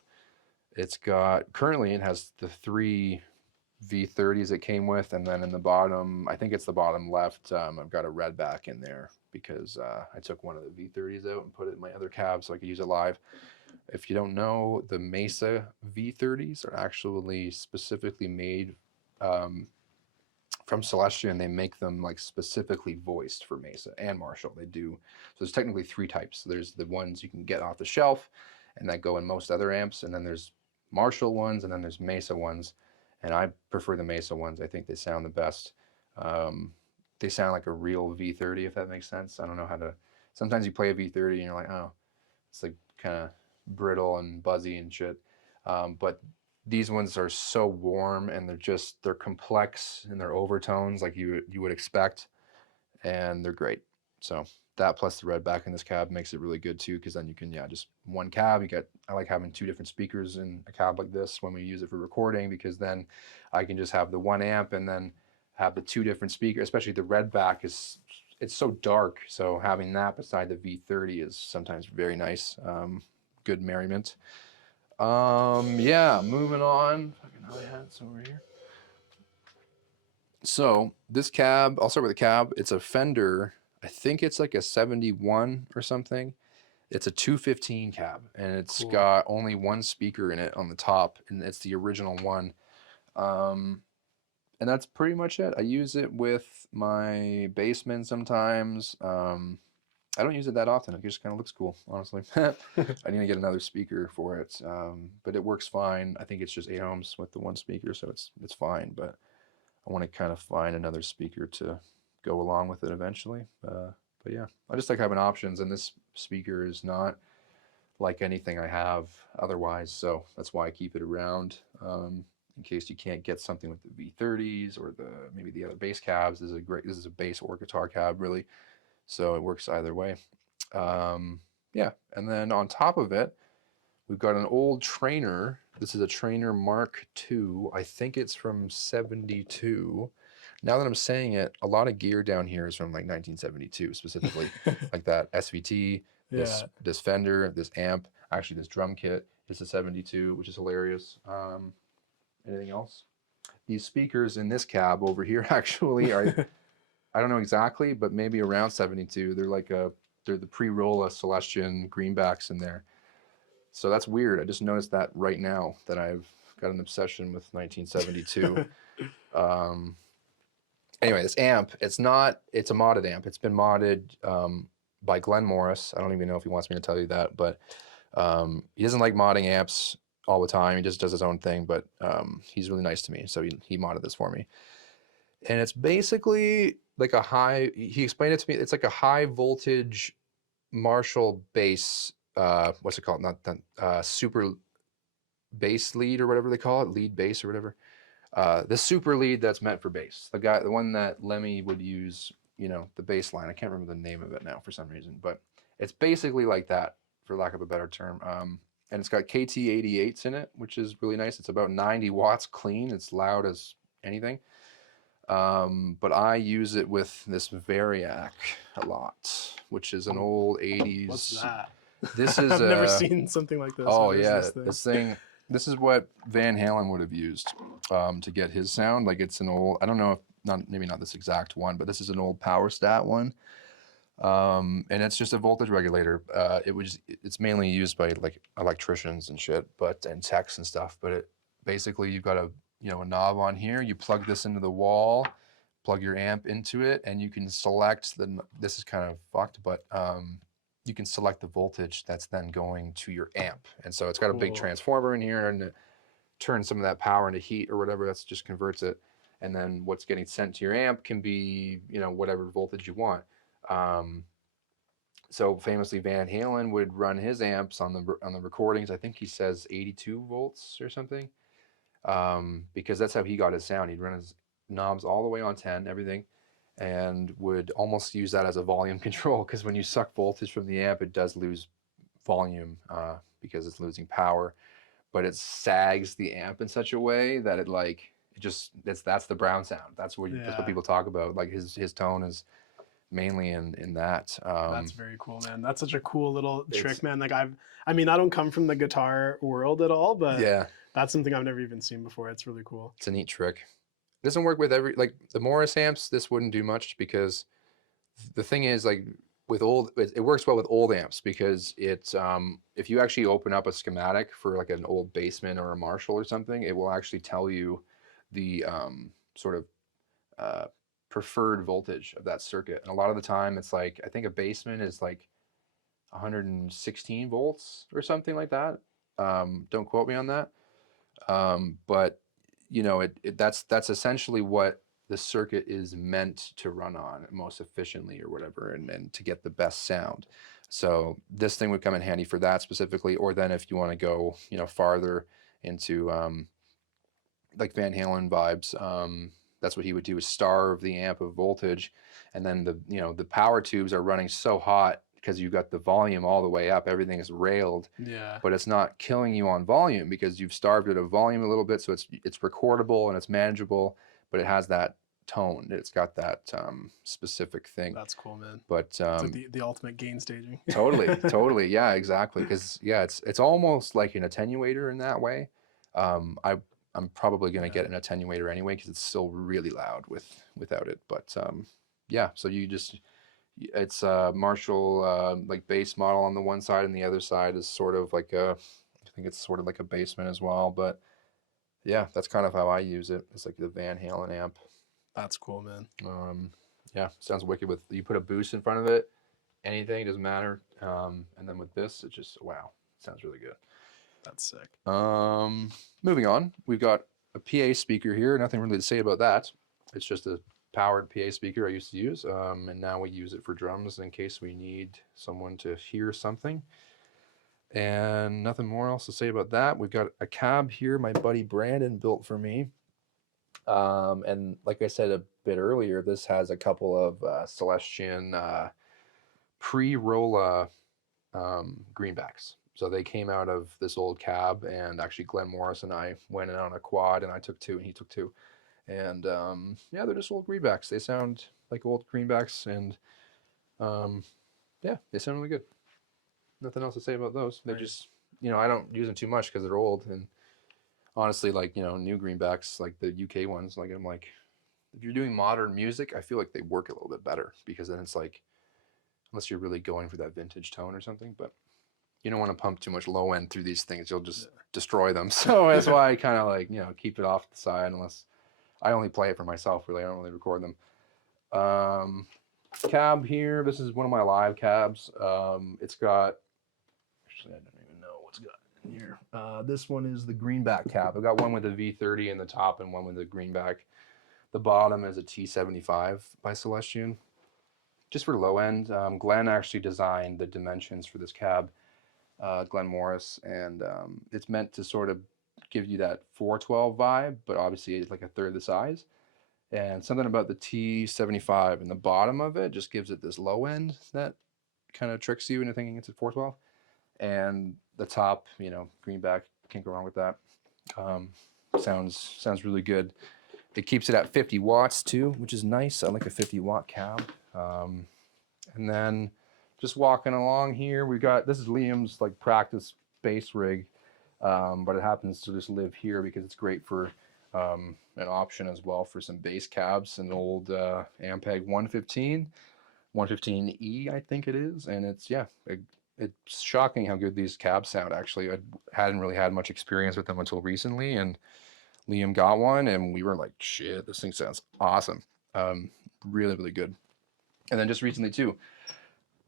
It's got, currently it has the 3 V30s it came with, and then in the bottom, I think it's the bottom left, I've got a red back in there because I took one of the V30s out and put it in my other cab so I could use it live. If you don't know, the Mesa V30s are actually specifically made from Celestia, and they make them like specifically voiced for Mesa and Marshall. They do. So there's technically 3 types. There's the ones you can get off the shelf and that go in most other amps, and then there's Marshall ones, and then there's Mesa ones. And I prefer the Mesa ones. I think they sound the best. They sound like a real V30, if that makes sense. I don't know how to, sometimes you play a V30 and you're like, oh, it's like kind of brittle and buzzy and shit. But these ones are so warm, and they're complex in their overtones like you would expect, and they're great. So that plus the red back in this cab makes it really good too, because then you can, yeah, just one cab. I like having 2 different speakers in a cab like this when we use it for recording, because then I can just have the one amp and then have the 2 different speakers. Especially the red back it's so dark, so having that beside the V30 is sometimes very nice. Good merriment. Yeah, moving on. Fucking hi-hats over here. So this cab, I'll start with the cab. It's a Fender, I think it's like a 71 or something. It's a 215 cab, and it's cool. Got only 1 speaker in it on the top, and it's the original one. And that's pretty much it. I use it with my Bassman sometimes. I don't use it that often. It just kind of looks cool, honestly. I need to get another speaker for it, but it works fine. I think it's just 8 ohms with the one speaker, so it's fine. But I want to kind of find another speaker to go along with it eventually. But yeah, I just like having options, and this speaker is not like anything I have otherwise, so that's why I keep it around. In case you can't get something with the V30s or maybe the other bass cabs. This is a bass or guitar cab, really. So it works either way. Yeah, and then on top of it, we've got an old Trainer. This is a Trainer Mark II. I think it's from 72. Now that I'm saying it, a lot of gear down here is from like 1972 specifically. Like that SVT, this Fender, this amp, actually this drum kit is a 72, which is hilarious. Anything else? These speakers in this cab over here actually are, I don't know exactly, but maybe around 72. They're the pre-Rolla Celestion greenbacks in there. So that's weird. I just noticed that right now that I've got an obsession with 1972. Anyway, this amp, it's a modded amp. It's been modded by Glenn Morris. I don't even know if he wants me to tell you that, but he doesn't like modding amps all the time. He just does his own thing, but he's really nice to me, so he modded this for me. And it's basically like he explained it to me, it's like a high voltage Marshall bass, what's it called? Not super bass lead or whatever they call it, lead bass or whatever. The super lead that's meant for bass. The one that Lemmy would use, the bass line. I can't remember the name of it now for some reason, but it's basically like that, for lack of a better term. And it's got KT88s in it, which is really nice. It's about 90 watts clean. It's loud as anything. But I use it with this Variac a lot, which is an old 80s. What's that? This is I've never seen something like this. Oh yeah, this is what Van Halen would have used to get his sound. Like it's an old, I don't know if maybe not this exact one, but this is an old Power Stat one. And it's just a voltage regulator. It's mainly used by like electricians and shit, and techs and stuff. But basically you've got a knob on here. You plug this into the wall, plug your amp into it, and you can select this is kind of fucked, but you can select the voltage that's then going to your amp. And so it's got a big transformer in here, and it turns some of that power into heat or whatever. That's just converts it. And then what's getting sent to your amp can be, whatever voltage you want. So famously Van Halen would run his amps on the recordings. I think he says 82 volts or something. Because that's how he got his sound. He'd run his knobs all the way on 10, everything, and would almost use that as a volume control, because when you suck voltage from the amp, it does lose volume because it's losing power, but it sags the amp in such a way that that's the Brown sound. That's what people talk about. Like his tone is mainly in that. That's very cool, man. That's such a cool little trick, man. Like I don't come from the guitar world at all, but yeah, that's something I've never even seen before. It's really cool. It's a neat trick. It doesn't work with like the Morris amps. This wouldn't do much, because the thing is, like it works well with old amps, because it's if you actually open up a schematic for like an old Bassman or a Marshall or something, it will actually tell you the sort of preferred voltage of that circuit. And a lot of the time it's like, I think a Bassman is like 116 volts or something like that. Don't quote me on that. But that's essentially what the circuit is meant to run on most efficiently or whatever, and to get the best sound. So this thing would come in handy for that specifically. Or then if you want to go farther into like Van Halen vibes, that's what he would do, is starve the amp of voltage, and then the power tubes are running so hot because you've got the volume all the way up, everything is railed, but it's not killing you on volume because you've starved it of volume a little bit, so it's recordable and it's manageable, but it has that tone. It's got that specific thing. That's cool, man. But it's like the ultimate gain staging. totally, yeah, exactly. Because it's almost like an attenuator in that way. I'm probably going to get an attenuator anyway, because it's still really loud without it. But yeah, so it's a Marshall like bass model on the one side, and the other side is sort of like I think it's sort of like a Bassman as well. But yeah, that's kind of how I use it. It's like the Van Halen amp. That's cool, man. Yeah, sounds wicked. With you put a boost in front of it, anything doesn't matter. And then with this, it just wow, sounds really good. That's sick. Moving on, we've got a PA speaker here. Nothing really to say about that. It's just a powered PA speaker I used to use, and now we use it for drums in case we need someone to hear something. And nothing more else to say about that. We've got a cab here my buddy Brandon built for me. And like I said a bit earlier, this has a couple of Celestion pre-Rolla greenbacks. So they came out of this old cab, and actually Glenn Morris and I went in on a quad, and I took 2 and he took 2. And yeah, they're just old greenbacks. They sound like old greenbacks, and yeah, they sound really good. Nothing else to say about those. They just, I don't use them too much because they're old. And honestly, like, new greenbacks, like the UK ones, like I'm like, if you're doing modern music, I feel like they work a little bit better, because then it's like, unless you're really going for that vintage tone or something, but you don't want to pump too much low end through these things. You'll just destroy them. So that's why I kind of like, keep it off the side, unless I only play it for myself, really. I don't really record them. Cab here. This is one of my live cabs. It's got, actually, I don't even know what's got in here. This one is the greenback cab. I've got one with a V30 in the top and one with a greenback. The bottom is a T75 by Celestion, just for low end. Glenn actually designed the dimensions for this cab, Glenn Morris, and it's meant to sort of give you that 412 vibe, but obviously it's like a third the size. And something about the T75 and the bottom of it just gives it this low end that kind of tricks you into thinking it's at 412. And the top, greenback, can't go wrong with that. Sounds really good. It keeps it at 50 watts too, which is nice. I like a 50 watt cab. And then just walking along here, we've got, this is Liam's like practice bass rig, but it happens to just live here because it's great for an option as well for some bass cabs, an old Ampeg 115E, I think it is. And it's, yeah, it's shocking how good these cabs sound, actually. I hadn't really had much experience with them until recently, and Liam got one, and we were like, shit, this thing sounds awesome. Really, really good. And then just recently, too,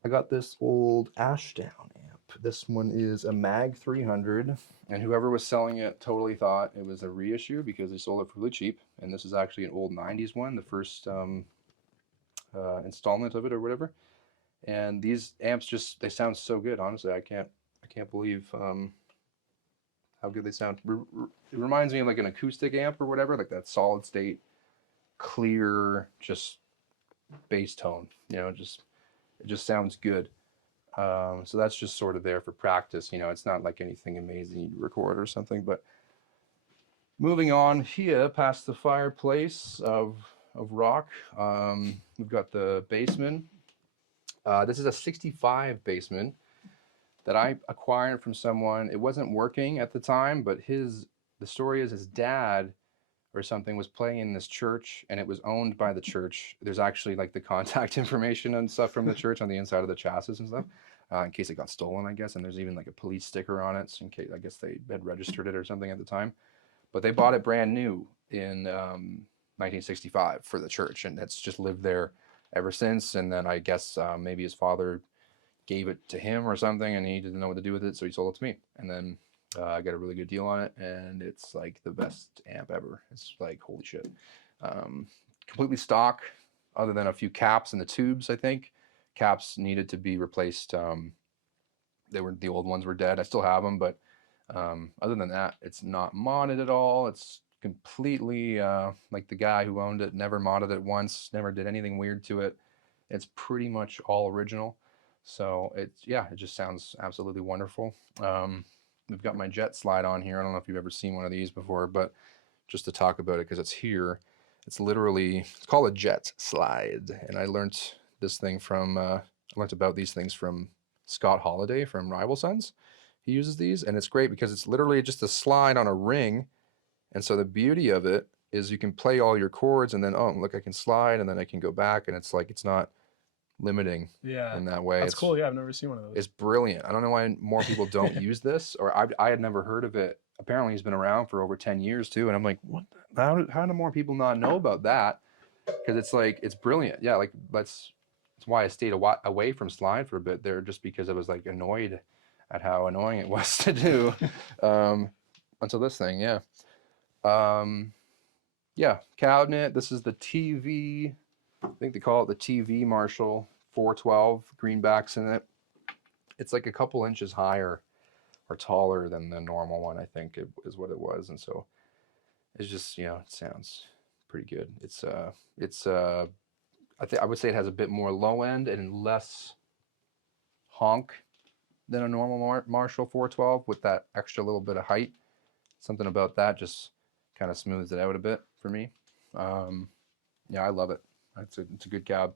I got this old Ashdown amp. This one is a Mag 300, and whoever was selling it totally thought it was a reissue because they sold it for really cheap. And this is actually an old 90s one, the first installment of it or whatever. And these amps just, they sound so good, honestly. I can't believe how good they sound. It reminds me of like an acoustic amp or whatever, like that solid state, clear, just bass tone. It just sounds good. So that's just sort of there for practice. It's not like anything amazing you record or something. But moving on here past the fireplace of rock, we've got the Bassman. This is a 65 Bassman that I acquired from someone. It wasn't working at the time, but the story is his dad or something was playing in this church, and it was owned by the church. There's actually like the contact information and stuff from the church on the inside of the chassis and stuff, in case it got stolen, I guess. And there's even like a police sticker on it, so in case, I guess they had registered it or something at the time. But they bought it brand new in 1965 for the church, and it's just lived there ever since. And then I guess maybe his father gave it to him or something, and he didn't know what to do with it, so he sold it to me. And then I got a really good deal on it, and it's like the best amp ever. It's like, holy shit. Completely stock, other than a few caps in the tubes, I think. Caps needed to be replaced. The old ones were dead. I still have them, but other than that, it's not modded at all. It's completely like the guy who owned it never modded it once, never did anything weird to it. It's pretty much all original. So it just sounds absolutely wonderful. We've got my jet slide on here. I don't know if you've ever seen one of these before, but just to talk about it because it's here. It's called a jet slide. And I learned about these things from Scott Holiday from Rival Sons. He uses these, and it's great because it's literally just a slide on a ring. And so the beauty of it is you can play all your chords, and then, oh, look, I can slide, and then I can go back, and it's like, it's not limiting in that way. That's cool. Yeah, I've never seen one of those. It's brilliant. I don't know why more people don't use this, or I had never heard of it apparently he's been around for over 10 years too. And I'm like, what? How do more people not know about that? Because it's like, it's brilliant. Yeah, like that's why I stayed away from slide for a bit there, just because I was like annoyed at how annoying it was to do until this thing. Yeah. Yeah, cabinet. This is the TV. I think they call it the TV Marshall 412 greenbacks in it. It's like a couple inches higher or taller than the normal one, I think is what it was. And so it's just, you know, it sounds pretty good. I would say it has a bit more low end and less honk than a normal Marshall 412 with that extra little bit of height. Something about that just kind of smooths it out a bit for me. Yeah, I love it. It's a good cab.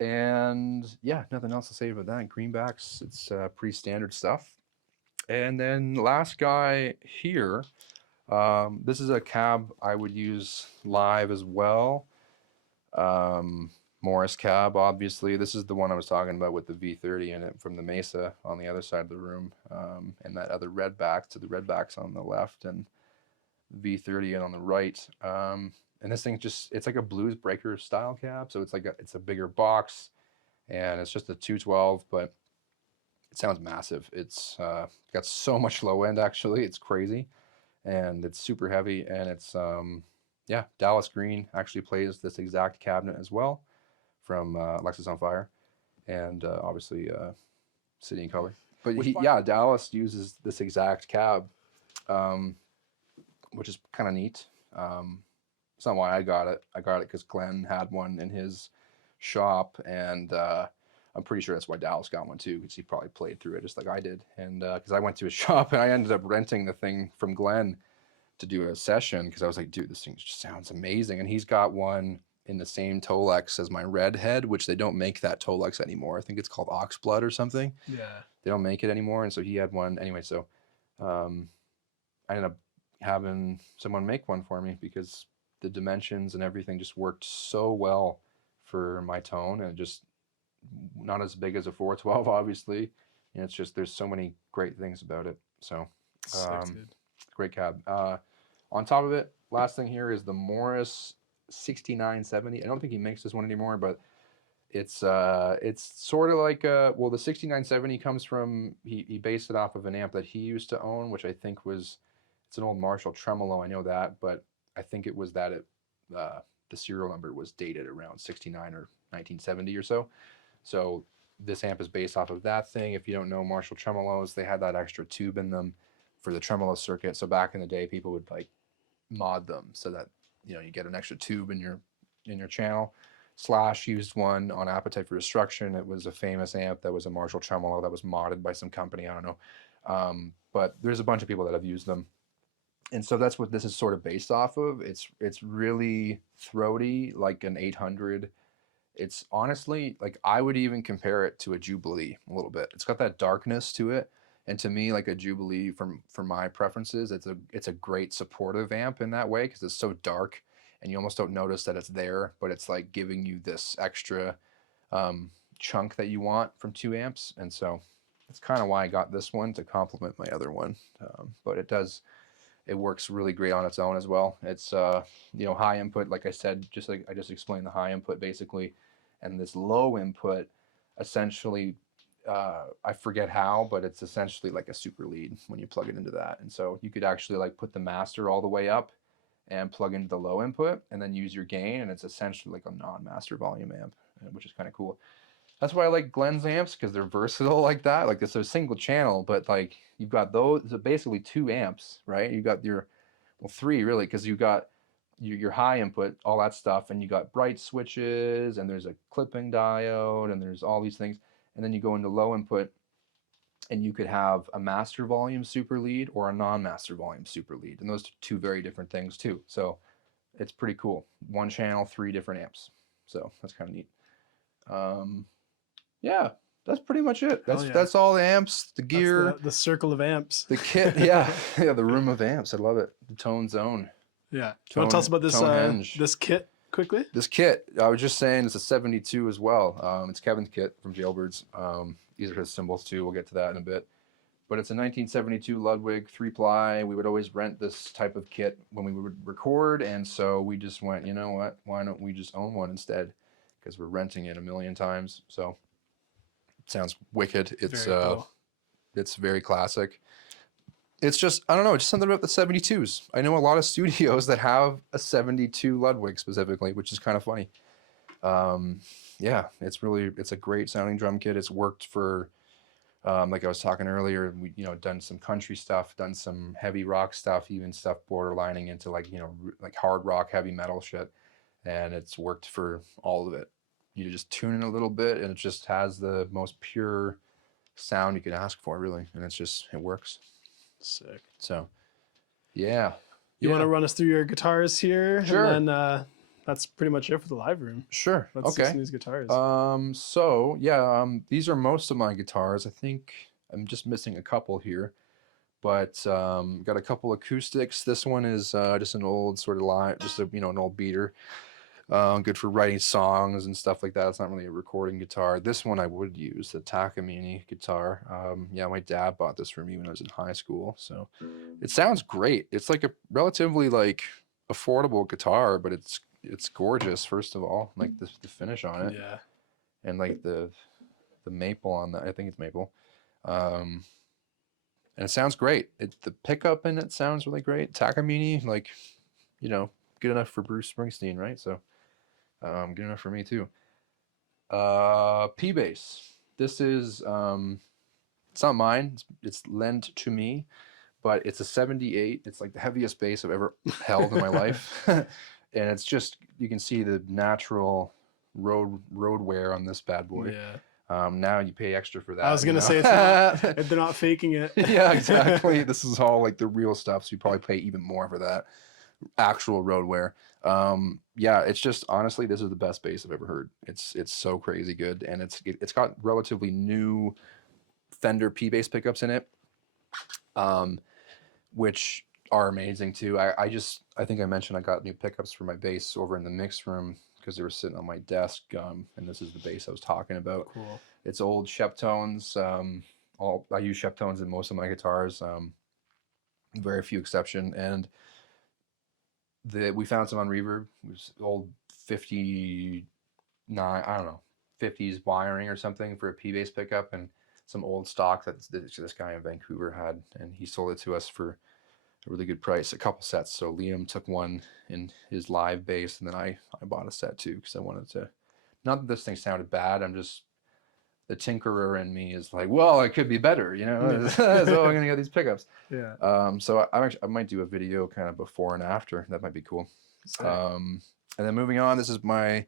And yeah, nothing else to say about that. Greenbacks, it's pretty standard stuff. And then last guy here, this is a cab I would use live as well. Morris cab, obviously. This is the one I was talking about with the V30 in it from the Mesa on the other side of the room, and that other red back, to the red backs on the left and V30 on the right. And this thing just, it's like a blues breaker style cab, so it's like it's a bigger box, and it's just a 212, but it sounds massive. It's got so much low end, actually. It's crazy, and it's super heavy, and it's yeah, Dallas Green actually plays this exact cabinet as well from Alexis-on-Fire, and obviously City and Color. But yeah, Dallas uses this exact cab, which is kind of neat. It's not why I got it. I got it because Glenn had one in his shop, and I'm pretty sure that's why Dallas got one too, because he probably played through it just like I did. And because I went to his shop and I ended up renting the thing from Glenn to do a session, because I was like, dude, this thing just sounds amazing. And he's got one in the same Tolex as my Redhead, which they don't make that Tolex anymore. I think it's called Oxblood or something. Yeah. They don't make it anymore. And so he had one anyway. So I ended up having someone make one for me because the dimensions and everything just worked so well for my tone, and just not as big as a 412, obviously. And it's just, there's so many great things about it. So great cab. On top of it, last thing here is the Morris 6970. I don't think he makes this one anymore, but it's sort of like well, the 6970 comes from, he based it off of an amp that he used to own, which I think was, it's an old Marshall tremolo, I know that, but I think it was that the serial number was dated around 69 or 1970 or so. So this amp is based off of that thing. If you don't know Marshall tremolos, they had that extra tube in them for the tremolo circuit. So back in the day, people would like mod them so that, you know, you get an extra tube in your channel. Slash used one on Appetite for Destruction. It was a famous amp that was a Marshall tremolo that was modded by some company, I don't know. But there's a bunch of people that have used them. And so that's what this is sort of based off of. It's really throaty, like an 800. It's honestly, like, I would even compare it to a Jubilee a little bit. It's got that darkness to it. And to me, like a Jubilee, for my preferences, it's a great supportive amp in that way, because it's so dark and you almost don't notice that it's there, but it's like giving you this extra chunk that you want from 2 amps. And so that's kind of why I got this one, to complement my other one. But it works really great on its own as well. It's you know, high input, like I said, just like I just explained, the high input basically, and this low input essentially, I forget how, but it's essentially like a super lead when you plug it into that. And so you could actually like put the master all the way up and plug into the low input and then use your gain, and it's essentially like a non-master volume amp, which is kind of cool. That's why I like Glenn's amps, because they're versatile like that. Like, it's a single channel, but like you've got those, so basically 2 amps, right? You got your, well, 3 really, because you got your high input, all that stuff, and you got bright switches, and there's a clipping diode, and there's all these things. And then you go into low input, and you could have a master volume super lead or a non-master volume super lead. And those are 2 very different things too. So it's pretty cool. 1 channel, 3 different amps. So that's kind of neat. Yeah, that's pretty much it. That's all the amps, the gear, the circle of amps, the kit. Yeah, yeah, the room of amps. I love it. The tone zone. Yeah. Do you want to tell us about this this kit quickly? This kit, I was just saying, it's a 72 as well. It's Kevin's kit from Jailbirds. These are his cymbals too. We'll get to that in a bit. but it's a 1972 Ludwig 3-ply. We would always rent this type of kit when we would record, and so we just went, you know what? Why don't we just own one instead? Because we're renting it a million times. So it sounds wicked. It's Very cool. It's very classic. It's just, I don't know, just something about the 72s. I know a lot of studios that have a 72 Ludwig specifically, which is kind of funny. Yeah, it's a great sounding drum kit. It's worked for, like I was talking earlier, we, done some country stuff, done some heavy rock stuff, even stuff borderlining into like, like hard rock, heavy metal shit. And it's worked for all of it. You just tune in a little bit and it just has the most pure sound you could ask for, really. And it works. Sick. So, yeah. You want to run us through your guitars here? Sure. And then that's pretty much it for the live room. Sure. Let's see some of these guitars. So, yeah, these are most of my guitars. I think I'm just missing a couple here. But got a couple acoustics. This one is just an old sort of live, just an old beater. Good for writing songs and stuff like that. It's not really a recording guitar. This one I would use, the Takamine guitar. Yeah, my dad bought this for me when I was in high school. So it sounds great. It's like a relatively like affordable guitar, but it's gorgeous. First of all, like the finish on it. Yeah. And like the maple on that. I think it's maple. And it sounds great. The pickup in it sounds really great. Takamine, like, good enough for Bruce Springsteen, right? So. Good enough for me too. P bass. This is it's not mine. It's lent to me, but it's a 78. It's like the heaviest bass I've ever held in my life, and it's just, you can see the natural road wear on this bad boy. Yeah. Now you pay extra for that. I was gonna say they're not faking it. Yeah, exactly. This is all like the real stuff, so you probably pay even more for that actual road wear. Yeah, it's just, honestly, this is the best bass I've ever heard. It's so crazy good, and it's got relatively new Fender P bass pickups in it, which are amazing too. I think I mentioned I got new pickups for my bass over in the mix room because they were sitting on my desk, and this is the bass I was talking about. Cool. It's old Sheptones. I use Sheptones in most of my guitars, very few exception, and we found some on Reverb. It was old 59, I don't know, 50s wiring or something for a P bass pickup, and some old stock that this guy in Vancouver had, and he sold it to us for a really good price, a couple sets. So Liam took one in his live bass, and then I bought a set too because I wanted to. Not that this thing sounded bad. I'm just, the tinkerer in me is like, well, it could be better, so I'm gonna get these pickups. Yeah. So I might do a video kind of before and after. That might be cool. And then moving on, this is my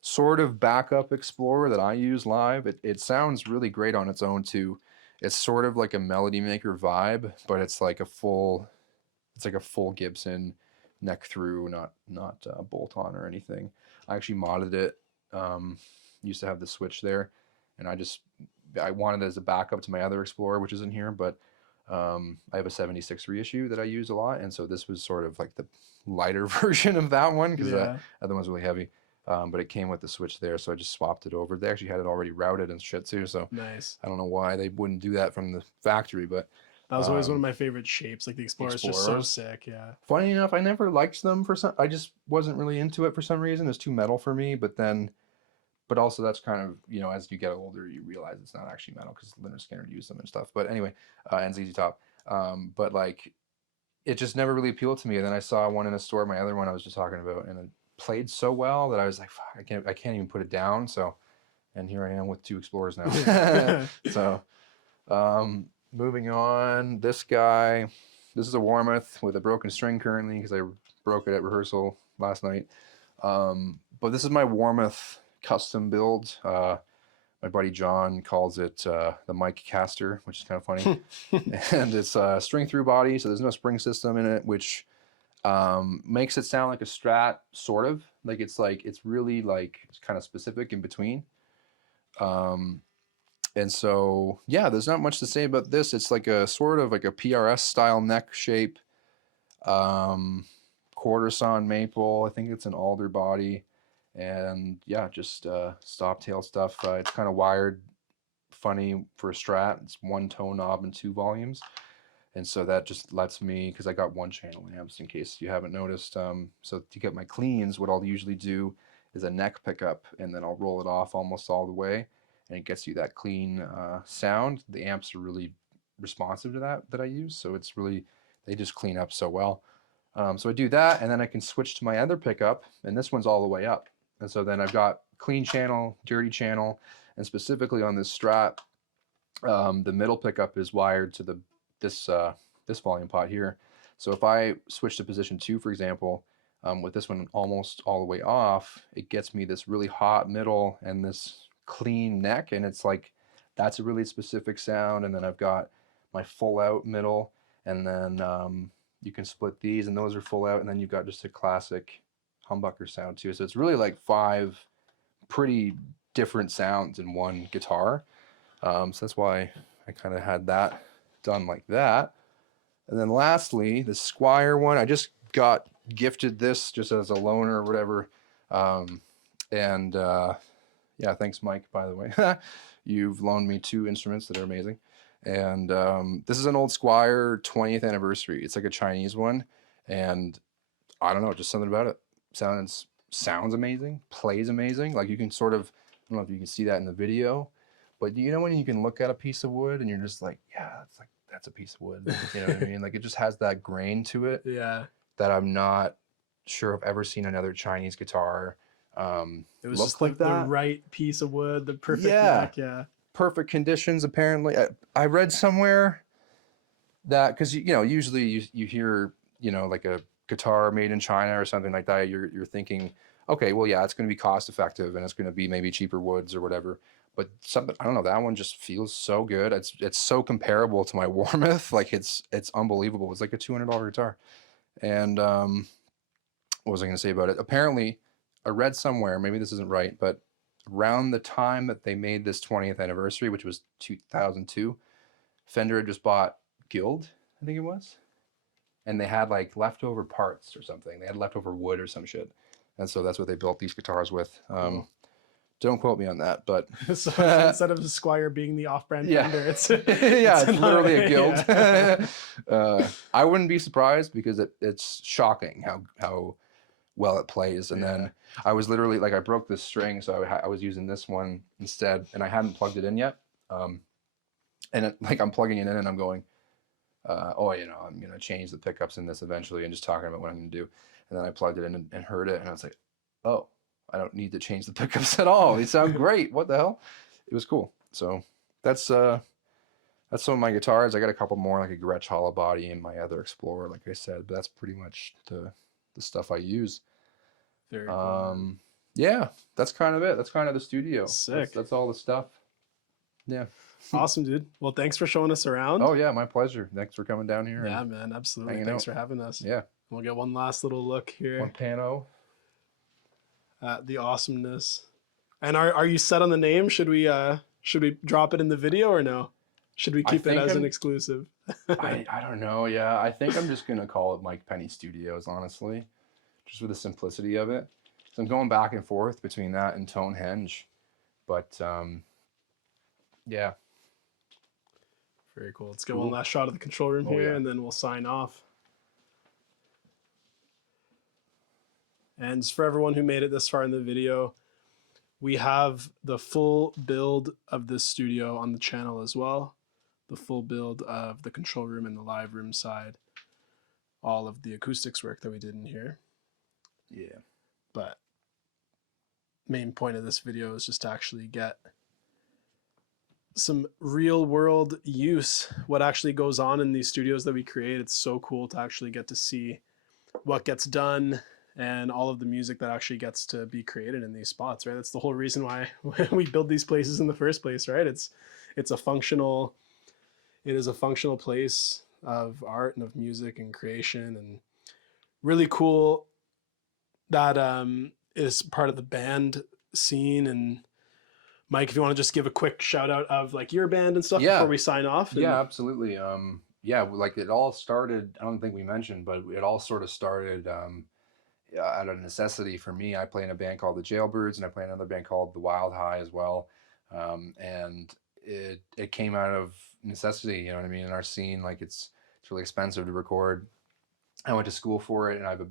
sort of backup Explorer that I use live. It sounds really great on its own too. It's sort of like a melody maker vibe, but it's like a full Gibson neck through, not bolt on or anything. I actually modded it. Used to have the switch there, and I wanted it as a backup to my other Explorer, which is in here, but I have a 76 reissue that I use a lot, and so this was sort of like the lighter version of that one, because the other one's really heavy. But it came with the switch there, so I just swapped it over. They actually had it already routed and shit too, so nice. I don't know why they wouldn't do that from the factory, but that was always one of my favorite shapes. Like the Explorer is just so sick. Yeah. Funny enough, I never liked them I just wasn't really into it for some reason. It's too metal for me, but also that's kind of, as you get older, you realize it's not actually metal because Leonard Skinner used them and stuff. But anyway, and ZZ Top. But like, it just never really appealed to me. And then I saw one in a store, my other one I was just talking about, and it played so well that I was like, fuck, I can't even put it down. So, and here I am with two Explorers now. So, moving on, this is a Warmoth with a broken string currently because I broke it at rehearsal last night. But this is my Warmoth custom build. My buddy John calls it the Myke caster, which is kind of funny. And it's a string through body, so there's no spring system in it, which makes it sound like a Strat, sort of. It's really it's kind of specific in between. And so, yeah, there's not much to say about this. It's like a sort of like a PRS style neck shape, quarter sawn maple. I think it's an alder body. And yeah, just stop tail stuff. It's kind of wired funny for a Strat. It's 1 tone knob and 2 volumes. And so that just lets me, because I got 1 channel amps in case you haven't noticed. So to get my cleans, what I'll usually do is a neck pickup, and then I'll roll it off almost all the way, and it gets you that clean sound. The amps are really responsive to that I use, so it's really, they just clean up so well. So I do that, and then I can switch to my other pickup, and this one's all the way up. And so then I've got clean channel, dirty channel, and specifically on this Strat, the middle pickup is wired to this volume pot here. So if I switch to position 2, for example, with this one almost all the way off, it gets me this really hot middle and this clean neck, and it's like, that's a really specific sound. And then I've got my full out middle, and then you can split these, and those are full out, and then you've got just a classic humbucker sound too. So it's really like 5 pretty different sounds in one guitar. So that's why I kind of had that done like that. And then lastly, the Squier one, I just got gifted this just as a loaner or whatever. Yeah, thanks, Myke, by the way. You've loaned me 2 instruments that are amazing. And this is an old Squier 20th anniversary. It's like a Chinese one, and I don't know, just something about it. Sounds amazing, plays amazing. Like, you can sort of, I don't know if you can see that in the video, but you know when you can look at a piece of wood and you're just like, yeah, that's a piece of wood. You know what I mean? Like, it just has that grain to it. Yeah. That I'm not sure I've ever seen another Chinese guitar it was just like the right piece of wood, the perfect neck. Yeah. Perfect conditions, apparently. I read somewhere that, because you know, usually you hear, you know, like a guitar made in China or something like that, you're thinking, okay, well, yeah, it's going to be cost effective and it's going to be maybe cheaper woods or whatever. But something, I don't know, that one just feels so good. It's so comparable to my Warmoth, like it's unbelievable. It's like a $200 guitar. And what was I going to say about it? Apparently, I read somewhere, maybe this isn't right, but around the time that they made this 20th anniversary, which was 2002, Fender had just bought Guild, I think it was, and they had like leftover parts or something. They had leftover wood or some shit, and so that's what they built these guitars with. Don't quote me on that, but so instead of the Squier being the off-brand Fender, it's it's literally a Guild. Yeah. I wouldn't be surprised, because it's shocking how well it plays. And then I was literally like, I broke this string, so I was using this one instead, and I hadn't plugged it in yet. And like, I'm plugging it in and I'm going, oh, you know, I'm gonna change the pickups in this eventually, and just talking about what I'm gonna do. And then I plugged it in and heard it, and I was like, oh, I don't need to change the pickups at all. They sound great. What the hell? It was cool. So that's some of my guitars. I got a couple more, like a Gretsch hollow body and my other Explorer, like I said, but that's pretty much the stuff I use. Very cool. Yeah, that's kind of it. That's kind of the studio. Sick. That's all the stuff. Yeah. Awesome, dude. Well, thanks for showing us around. Oh yeah, my pleasure. Thanks for coming down here. Yeah, man, absolutely. Thanks for having us. Yeah. We'll get one last little look here. One pano. The awesomeness. And are you set on the name? Should we drop it in the video or no? Should we keep it as an exclusive? I don't know. Yeah, I think I'm just gonna call it Myke Penny Studios, honestly, just for the simplicity of it. So I'm going back and forth between that and Tonehenge, but yeah. Very cool. Let's get one last shot of the control room here, and then we'll sign off. And for everyone who made it this far in the video, we have the full build of this studio on the channel as well. The full build of the control room and the live room side. All of the acoustics work that we did in here. Yeah. But main point of this video is just to actually get some real world use, what actually goes on in these studios that we create. It's so cool to actually get to see what gets done and all of the music that actually gets to be created in these spots, right? That's the whole reason why we build these places in the first place, right? It is a functional place of art and of music and creation, and really cool that is part of the band scene. And Myke, if you want to just give a quick shout out of like your band and stuff before we sign off. Yeah, absolutely. Yeah, like it all started, I don't think we mentioned, but it all sort of started out of necessity for me. I play in a band called the Jailbirds, and I play in another band called the Wild High as well. And it came out of necessity, you know what I mean? In our scene, like it's really expensive to record. I went to school for it, and I've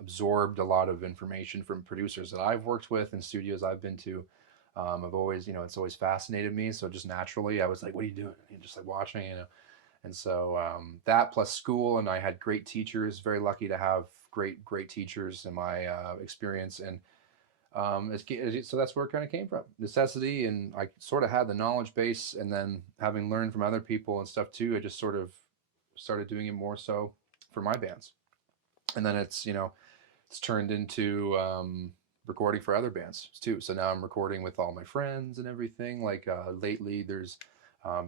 absorbed a lot of information from producers that I've worked with and studios I've been to. I've always, you know, it's always fascinated me. So just naturally, I was like, "What are you doing?" And just like watching, you know. And so that plus school, and I had great teachers. Very lucky to have great teachers in my experience, and so that's where it kind of came from, necessity. And I sort of had the knowledge base, and then having learned from other people and stuff too, I just sort of started doing it more so for my bands. And then it's, you know, it's turned into recording for other bands too. So now I'm recording with all my friends and everything. Like lately, there's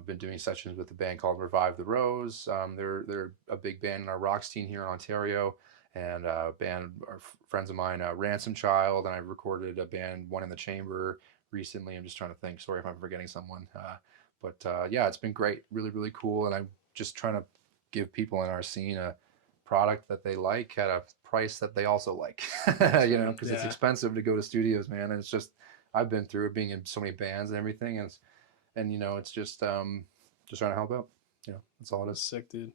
been doing sessions with a band called Revive the Rose. They're a big band in our rock scene here in Ontario, and a band, friends of mine, Ransom Child, and I recorded a band, One in the Chamber, recently. I'm just trying to think. Sorry if I'm forgetting someone. But yeah, it's been great, really cool, and I'm just trying to give people in our scene a product that they like at a price that they also like. You know, because it's expensive to go to studios, man, and it's just, I've been through it, being in so many bands and everything, and you know, it's just trying to help out. You know, that's all it is. Sick, dude.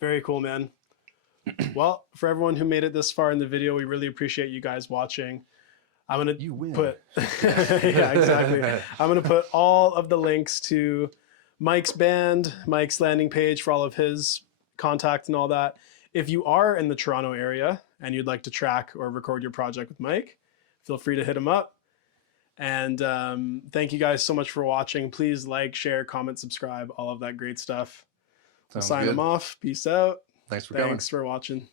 Very cool, man. Well, for everyone who made it this far in the video, we really appreciate you guys watching. I'm gonna put yeah, exactly. I'm gonna put all of the links to Myke's band, Myke's landing page for all of his contact and all that. If you are in the Toronto area and you'd like to track or record your project with Myke, feel free to hit him up. And thank you guys so much for watching. Please like, share, comment, subscribe, all of that great stuff. We'll sign them off. Peace out. Thanks for coming. Thanks for watching.